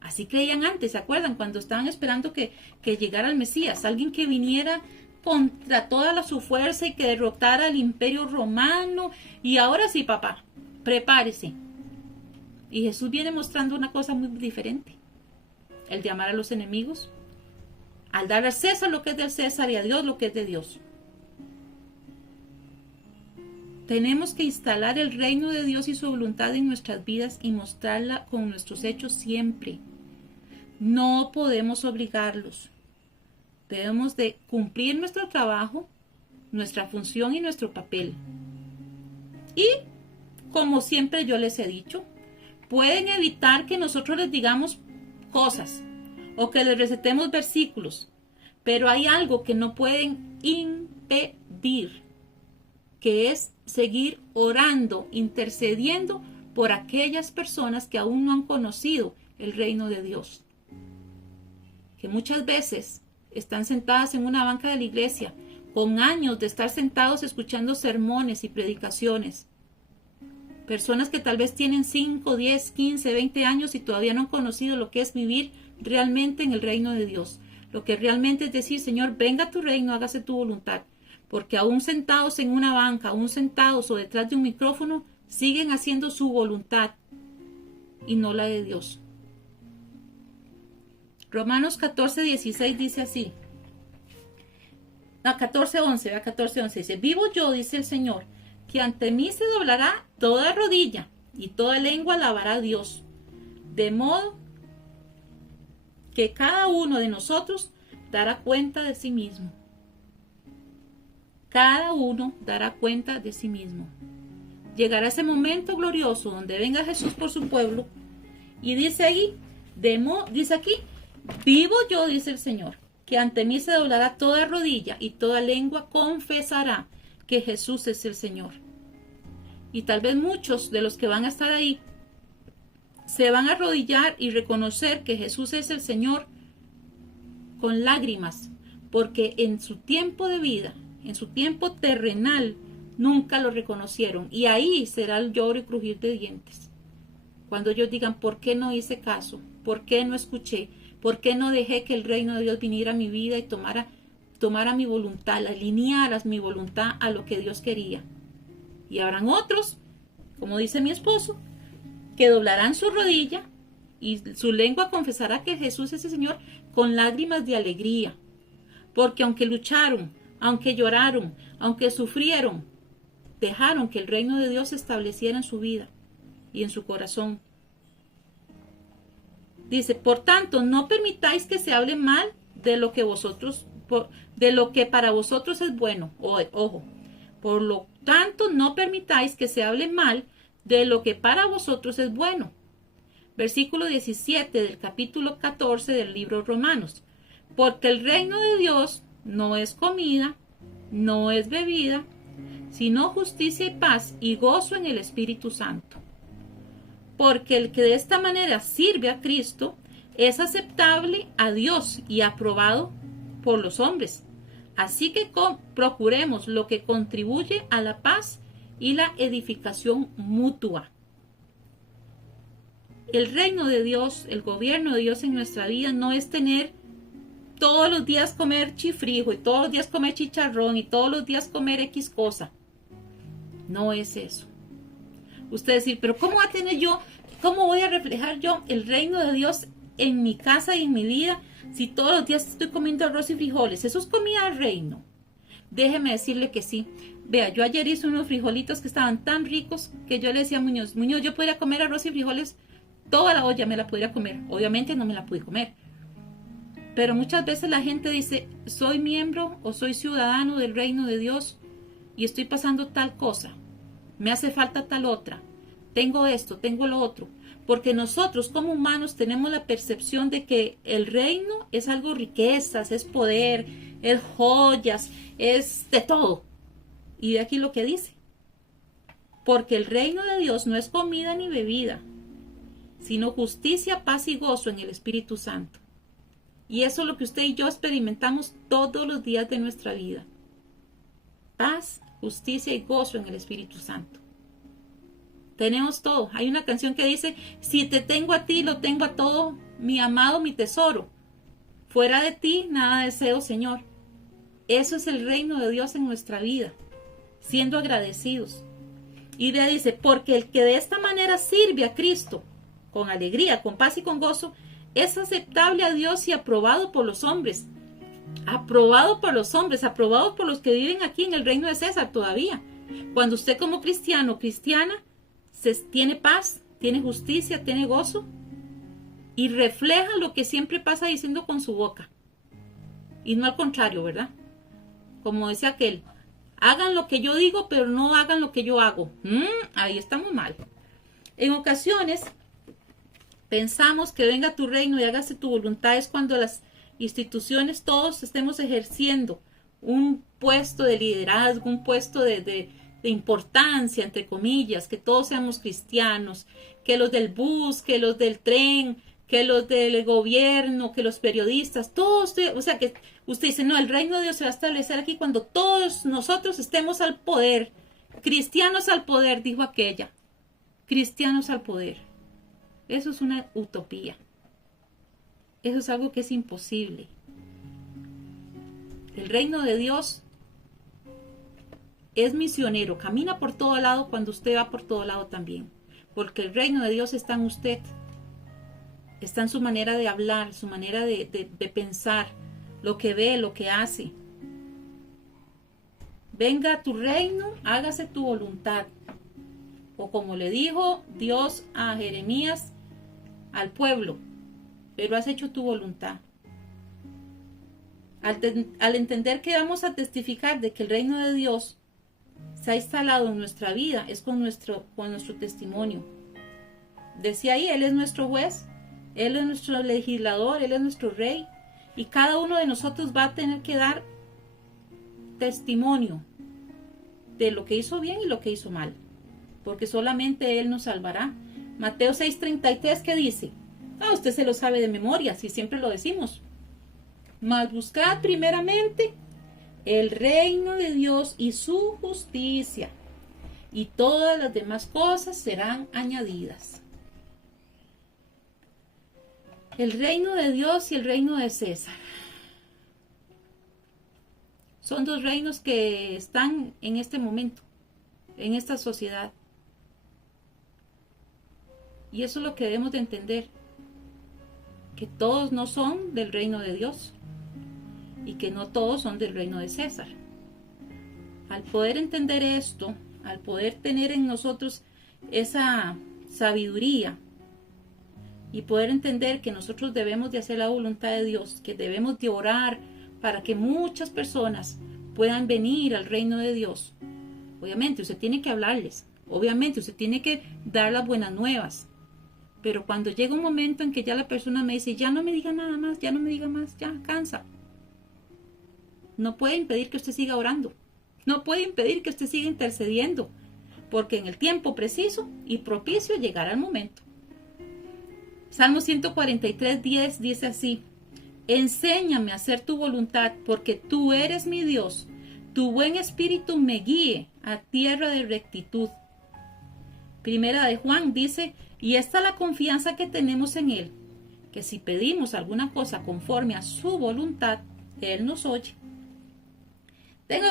Así creían antes, ¿se acuerdan? Cuando estaban esperando que llegara el Mesías, alguien que viniera contra toda su fuerza y que derrotara al imperio romano. Y ahora sí, papá, prepárese. Y Jesús viene mostrando una cosa muy diferente. El de amar a los enemigos, al dar a César lo que es del César y a Dios lo que es de Dios. Tenemos que instalar el reino de Dios y su voluntad en nuestras vidas y mostrarla con nuestros hechos siempre. No podemos obligarlos. Debemos de cumplir nuestro trabajo, nuestra función y nuestro papel. Y, como siempre yo les he dicho, pueden evitar que nosotros les digamos cosas o que les recetemos versículos, pero hay algo que no pueden impedir, que es seguir orando, intercediendo por aquellas personas que aún no han conocido el reino de Dios, que muchas veces están sentadas en una banca de la iglesia, con años de estar sentados escuchando sermones y predicaciones. Personas que tal vez tienen 5, 10, 15, 20 años y todavía no han conocido lo que es vivir realmente en el reino de Dios. Lo que realmente es decir, Señor, venga a tu reino, hágase tu voluntad. Porque aún sentados en una banca, aún sentados o detrás de un micrófono, siguen haciendo su voluntad y no la de Dios. Romanos 14:16 dice así. 14:11 dice, vivo yo, dice el Señor, que ante mí se doblará toda rodilla y toda lengua alabará a Dios. De modo que cada uno de nosotros dará cuenta de sí mismo. Cada uno dará cuenta de sí mismo. Llegará ese momento glorioso donde venga Jesús por su pueblo y dice ahí, dice aquí, vivo yo, dice el Señor, que ante mí se doblará toda rodilla y toda lengua confesará que Jesús es el Señor. Y tal vez muchos de los que van a estar ahí se van a arrodillar y reconocer que Jesús es el Señor con lágrimas, porque en su tiempo de vida, en su tiempo terrenal, nunca lo reconocieron. Y ahí será el lloro y crujir de dientes. Cuando ellos digan, ¿por qué no hice caso? ¿Por qué no escuché? ¿Por qué no dejé que el reino de Dios viniera a mi vida y tomara mi voluntad, alineara mi voluntad a lo que Dios quería? Y habrán otros, como dice mi esposo, que doblarán su rodilla y su lengua confesará que Jesús es el Señor con lágrimas de alegría. Porque aunque lucharon, aunque lloraron, aunque sufrieron, dejaron que el reino de Dios se estableciera en su vida y en su corazón. Dice, por tanto, no permitáis que se hable mal de lo que para vosotros es bueno. Ojo, por lo tanto, no permitáis que se hable mal de lo que para vosotros es bueno. Versículo 17 del capítulo 14 del libro Romanos. Porque el reino de Dios no es comida, no es bebida, sino justicia y paz y gozo en el Espíritu Santo. Porque el que de esta manera sirve a Cristo es aceptable a Dios y aprobado por los hombres. Así que procuremos lo que contribuye a la paz y la edificación mutua. El reino de Dios, el gobierno de Dios en nuestra vida no es tener todos los días comer chifrijo y todos los días comer chicharrón y todos los días comer X cosa. No es eso. Usted decir, pero ¿cómo voy a reflejar yo el reino de Dios en mi casa y en mi vida si todos los días estoy comiendo arroz y frijoles? Eso es comida del reino. Déjeme decirle que sí. Vea, yo ayer hice unos frijolitos que estaban tan ricos que yo le decía a Muñoz, yo podría comer arroz y frijoles, toda la olla me la podría comer. Obviamente no me la pude comer. Pero muchas veces la gente dice, soy miembro o soy ciudadano del reino de Dios y estoy pasando tal cosa, me hace falta tal otra, tengo esto, tengo lo otro, porque nosotros como humanos tenemos la percepción de que el reino es algo riquezas, es poder, es joyas, es de todo. Y de aquí lo que dice, porque el reino de Dios no es comida ni bebida, sino justicia, paz y gozo en el Espíritu Santo. Y eso es lo que usted y yo experimentamos todos los días de nuestra vida. Paz, justicia y gozo en el Espíritu Santo. Tenemos todo. Hay una canción que dice, si te tengo a ti, lo tengo a todo, mi amado, mi tesoro. Fuera de ti, nada deseo, Señor. Eso es el reino de Dios en nuestra vida, siendo agradecidos. Y le dice, porque el que de esta manera sirve a Cristo, con alegría, con paz y con gozo, es aceptable a Dios y aprobado por los hombres. Aprobado por los hombres, aprobado por los que viven aquí en el reino de César todavía. Cuando usted como cristiano o cristiana tiene paz, tiene justicia, tiene gozo y refleja lo que siempre pasa diciendo con su boca. Y no al contrario, ¿verdad? Como decía aquel, hagan lo que yo digo, pero no hagan lo que yo hago. Ahí estamos mal. En ocasiones pensamos que venga tu reino y hágase tu voluntad es cuando las instituciones todos estemos ejerciendo un puesto de liderazgo, un puesto de importancia, entre comillas, que todos seamos cristianos, que los del bus, que los del tren, que los del gobierno, que los periodistas, todos, o sea que usted dice, no, el reino de Dios se va a establecer aquí cuando todos nosotros estemos al poder, cristianos al poder, dijo aquella, cristianos al poder. Eso es una utopía. Eso es algo que es imposible. El reino de Dios es misionero, camina por todo lado cuando usted va por todo lado también, porque el reino de Dios está en usted, está en su manera de hablar, su manera de pensar, lo que ve, lo que hace. Venga a tu reino, hágase tu voluntad. O como le dijo Dios a Jeremías, al pueblo, pero has hecho tu voluntad. Al entender que vamos a testificar de que el reino de Dios se ha instalado en nuestra vida, es con nuestro testimonio. Decía ahí, Él es nuestro juez, Él es nuestro legislador, Él es nuestro rey, y cada uno de nosotros va a tener que dar testimonio de lo que hizo bien y lo que hizo mal, porque solamente Él nos salvará. Mateo 6:33, ¿qué dice? Usted se lo sabe de memoria, si siempre lo decimos. Mas buscad primeramente el reino de Dios y su justicia, y todas las demás cosas serán añadidas. El reino de Dios y el reino de César son dos reinos que están en este momento, en esta sociedad. Y eso es lo que debemos de entender, que todos no son del reino de Dios y que no todos son del reino de César. Al poder entender esto, al poder tener en nosotros esa sabiduría y poder entender que nosotros debemos de hacer la voluntad de Dios, que debemos de orar para que muchas personas puedan venir al reino de Dios. Obviamente usted tiene que hablarles, obviamente usted tiene que dar las buenas nuevas, pero cuando llega un momento en que ya la persona me dice, ya no me diga nada más, ya no me diga más, ya cansa, no puede impedir que usted siga orando, no puede impedir que usted siga intercediendo, porque en el tiempo preciso y propicio llegará el momento. Salmo 143:10 dice así: enséñame a hacer tu voluntad, porque tú eres mi Dios. Tu buen espíritu me guíe a tierra de rectitud. Primera de Juan dice: y esta es la confianza que tenemos en Él, que si pedimos alguna cosa conforme a su voluntad, Él nos oye. Tengo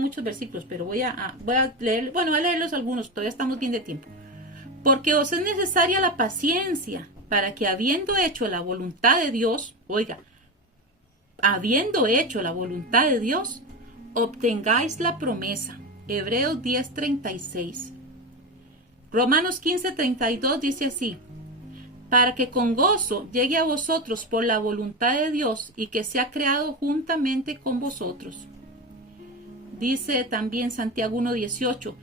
muchos versículos, pero voy a leer, voy a leerlos algunos, todavía estamos bien de tiempo. Porque os es necesaria la paciencia, para que habiendo hecho la voluntad de Dios, habiendo hecho la voluntad de Dios, obtengáis la promesa. Hebreos 10:36. Romanos 15:32 dice así: para que con gozo llegue a vosotros por la voluntad de Dios y que sea creado juntamente con vosotros. Dice también Santiago 1:18,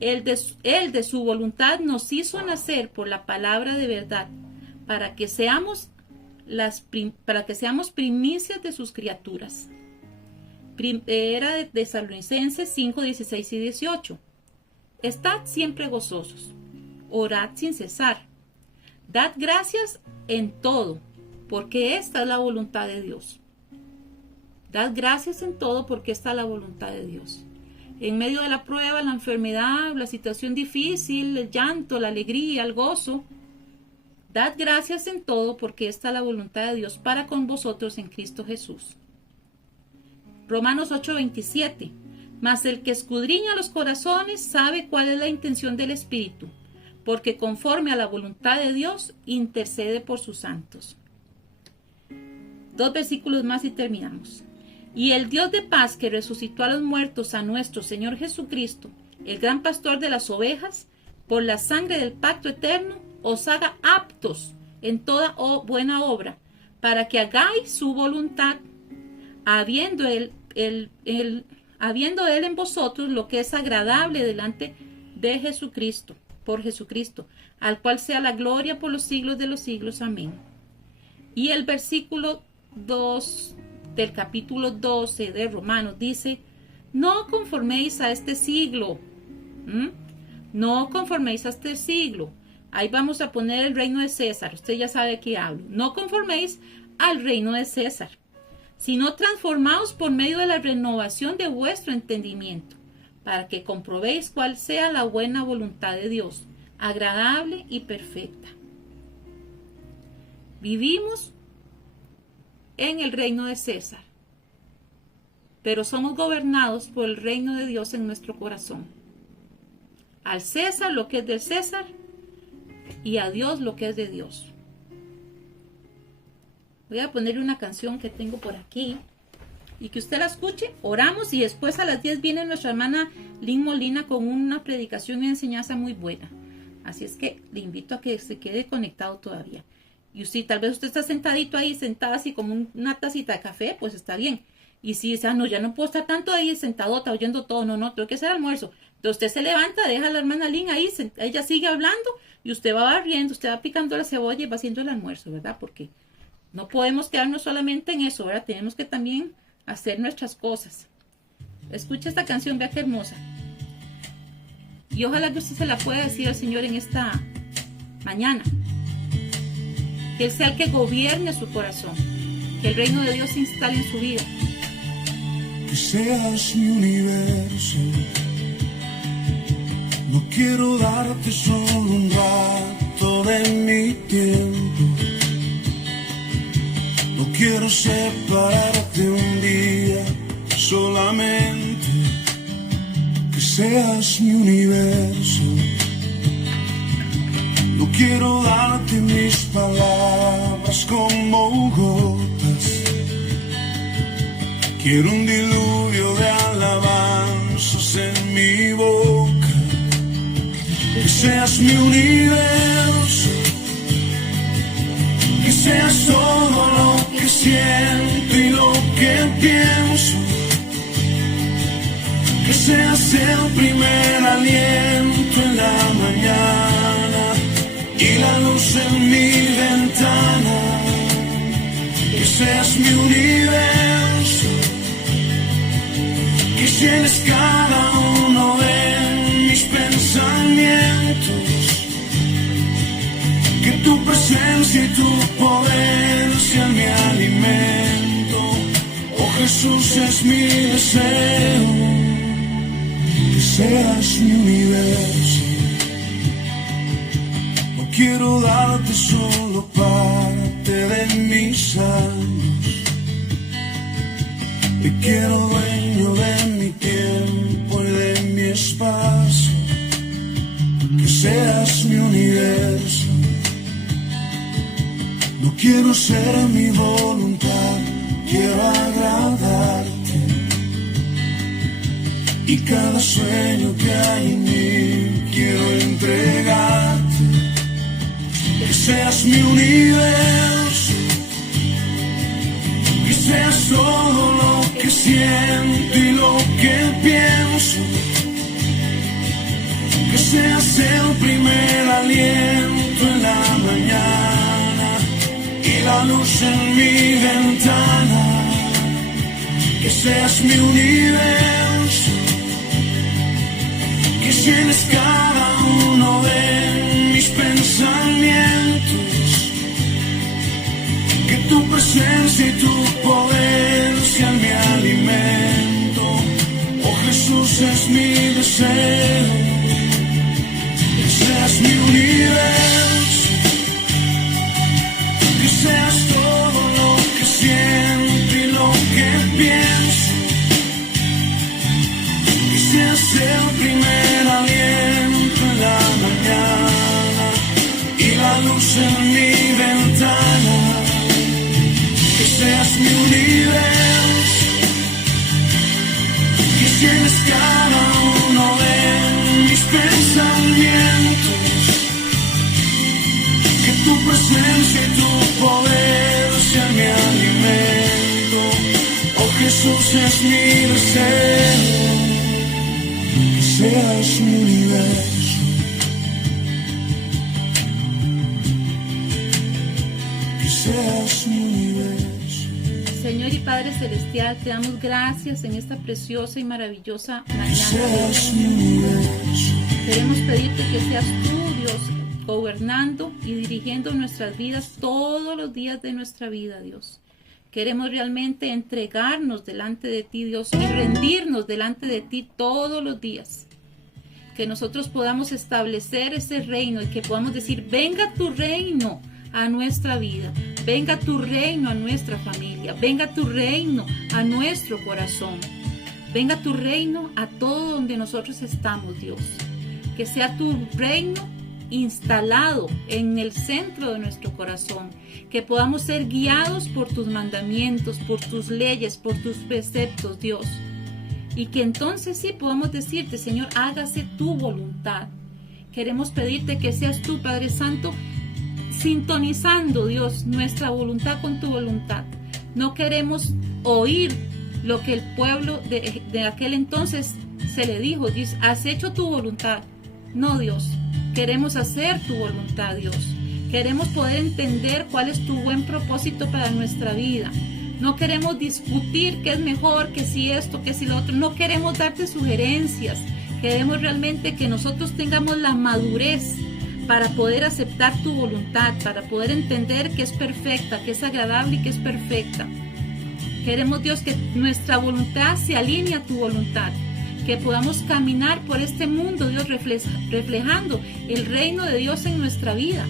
Él de su voluntad nos hizo nacer por la palabra de verdad, para que seamos primicias de sus criaturas. Era de Tesalonicenses 5:16 y 18. Estad siempre gozosos, orad sin cesar, dad gracias en todo, porque esta es la voluntad de Dios. Dad gracias en todo, porque esta es la voluntad de Dios. En medio de la prueba, la enfermedad, la situación difícil, el llanto, la alegría, el gozo, dad gracias en todo, porque esta es la voluntad de Dios para con vosotros en Cristo Jesús. Romanos 8:27. Mas el que escudriña los corazones sabe cuál es la intención del Espíritu, porque conforme a la voluntad de Dios intercede por sus santos. 2 versículos más y terminamos. Y el Dios de paz, que resucitó a los muertos a nuestro Señor Jesucristo, el gran pastor de las ovejas, por la sangre del pacto eterno, os haga aptos en toda buena obra, para que hagáis su voluntad, habiendo él en vosotros lo que es agradable delante de Jesucristo, por Jesucristo, al cual sea la gloria por los siglos de los siglos. Amén. Y el versículo 2 del capítulo 12 de Romanos dice, no conforméis a este siglo. No conforméis a este siglo. Ahí vamos a poner el reino de César. Usted ya sabe de qué hablo. No conforméis al reino de César, sino transformaos por medio de la renovación de vuestro entendimiento, para que comprobéis cuál sea la buena voluntad de Dios, agradable y perfecta. Vivimos en el reino de César, pero somos gobernados por el reino de Dios en nuestro corazón. Al César lo que es del César y a Dios lo que es de Dios. Voy a ponerle una canción que tengo por aquí y que usted la escuche. Oramos y después a las 10 viene nuestra hermana Lynn Molina con una predicación y enseñanza muy buena. Así es que le invito a que se quede conectado todavía. Y si tal vez usted está sentadito ahí, sentada así como una tacita de café, pues está bien. Y si dice, no, ya no puedo estar tanto ahí sentadota oyendo todo, no, tengo que hacer almuerzo. Entonces usted se levanta, deja a la hermana Lynn ahí, ella sigue hablando y usted va barriendo, usted va picando la cebolla y va haciendo el almuerzo, ¿verdad? Porque no podemos quedarnos solamente en eso, ¿verdad? Tenemos que también hacer nuestras cosas. Escucha esta canción, vea qué hermosa. Y ojalá que usted se la pueda decir al Señor en esta mañana. Que Él sea el que gobierne su corazón. Que el reino de Dios se instale en su vida. Que seas mi universo. No quiero darte solo un rato de mi tiempo. No quiero separarte un día solamente. Que seas mi universo. No quiero darte mis palabras como gotas. Quiero un diluvio de alabanzas en mi boca. Que seas mi universo. Que seas todo lo que siento y lo que pienso. Que seas el primer aliento en la mañana y la luz en mi ventana. Que seas mi universo. Que llenes cada uno de mis pensamientos. Que tu presencia y tu poder sean mi alimento. Oh Jesús, es mi deseo. Que seas mi universo. No quiero darte solo parte de mis años. Te quiero dueño de mi tiempo y de mi espacio. Que seas mi universo. No quiero ser a mi voluntad, quiero agradarte. Y cada sueño que hay en mí quiero entregarte. Que seas mi universo. Que seas todo lo que siento y lo que pienso, que seas el primer aliento en la mañana y la luz en mi ventana, que seas mi universo, que llenes cada uno de mis pensamientos, que tu presencia y tu poder sean mi alimento. Oh Jesús, es mi deseo, que seas mi universo, que seas todo lo que siento y lo que pienso, que seas el primer aliento en la mañana y la luz en mi ventana, que seas mi universo, que llenes cada uno de mis pensamientos, que tu presencia y tu poder sean mi alimento. Oh Jesús, es mi deseo, que seas mi universo, que seas mi universo. Señor y Padre Celestial, te damos gracias en esta preciosa y maravillosa Que mañana. seas mi universo, Queremos pedirte que seas tú, Dios, gobernando y dirigiendo nuestras vidas todos los días de nuestra vida, Dios. Queremos realmente entregarnos delante de ti, Dios, y rendirnos delante de ti todos los días. Que nosotros podamos establecer ese reino y que podamos decir, venga tu reino a nuestra vida, venga tu reino a nuestra familia, venga tu reino a nuestro corazón, venga tu reino a todo donde nosotros estamos, Dios. Que sea tu reino instalado en el centro de nuestro corazón, que podamos ser guiados por tus mandamientos, por tus leyes, por tus preceptos, Dios. Y que entonces sí podamos decirte, Señor, hágase tu voluntad. Queremos pedirte que seas tú, Padre Santo, sintonizando, Dios, nuestra voluntad con tu voluntad. No queremos oír lo que el pueblo de aquel entonces se le dijo, dice, has hecho tu voluntad. No, Dios, queremos hacer tu voluntad, Dios. Queremos poder entender cuál es tu buen propósito para nuestra vida. No queremos discutir qué es mejor, que si esto, que si lo otro. No queremos darte sugerencias. Queremos realmente que nosotros tengamos la madurez para poder aceptar tu voluntad, para poder entender que es perfecta, que es agradable y que es perfecta. Queremos, Dios, que nuestra voluntad se alinee a tu voluntad, que podamos caminar por este mundo, Dios, reflejando el reino de Dios en nuestra vida,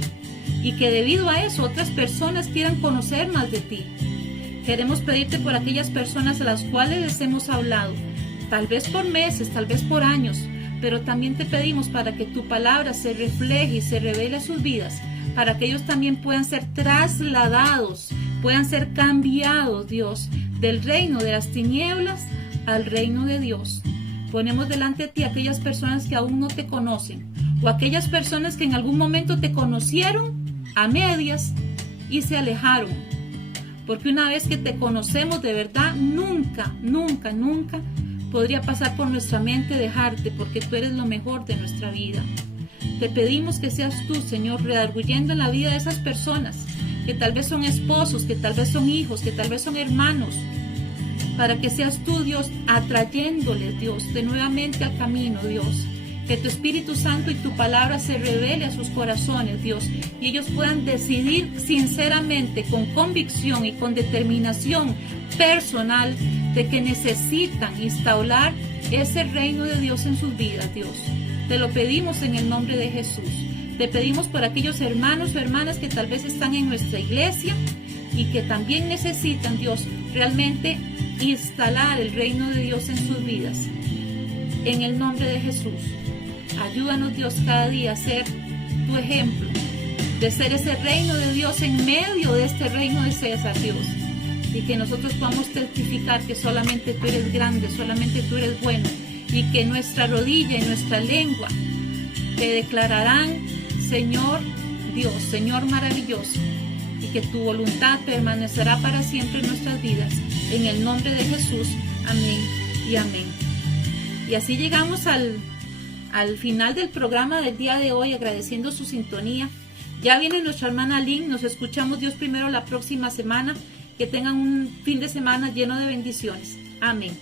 y que debido a eso otras personas quieran conocer más de ti. Queremos pedirte por aquellas personas a las cuales les hemos hablado, tal vez por meses, tal vez por años, pero también te pedimos para que tu palabra se refleje y se revele a sus vidas, para que ellos también puedan ser trasladados, puedan ser cambiados, Dios, del reino de las tinieblas al reino de Dios. Ponemos delante de ti aquellas personas que aún no te conocen, o aquellas personas que en algún momento te conocieron a medias y se alejaron. Porque una vez que te conocemos de verdad, nunca, nunca, nunca podría pasar por nuestra mente dejarte, porque tú eres lo mejor de nuestra vida. Te pedimos que seas tú, Señor, redarguyendo en la vida de esas personas, que tal vez son esposos, que tal vez son hijos, que tal vez son hermanos, para que seas tú, Dios, atrayéndoles, Dios, de nuevamente al camino, Dios. Que tu Espíritu Santo y tu palabra se revele a sus corazones, Dios, y ellos puedan decidir sinceramente, con convicción y con determinación personal, de que necesitan instaurar ese reino de Dios en sus vidas, Dios. Te lo pedimos en el nombre de Jesús. Te pedimos por aquellos hermanos o hermanas que tal vez están en nuestra iglesia y que también necesitan, Dios, realmente instalar el reino de Dios en sus vidas. En el nombre de Jesús, ayúdanos, Dios, cada día a ser tu ejemplo, de ser ese reino de Dios en medio de este reino de César, Dios. Y que nosotros podamos testificar que solamente tú eres grande, solamente tú eres bueno, y que nuestra rodilla y nuestra lengua te declararán, Señor Dios, Señor maravilloso, y que tu voluntad permanecerá para siempre en nuestras vidas. En el nombre de Jesús, amén y amén. Y así llegamos al final del programa del día de hoy, agradeciendo su sintonía. Ya viene nuestra hermana Lynn, nos escuchamos Dios primero la próxima semana. Que tengan un fin de semana lleno de bendiciones. Amén.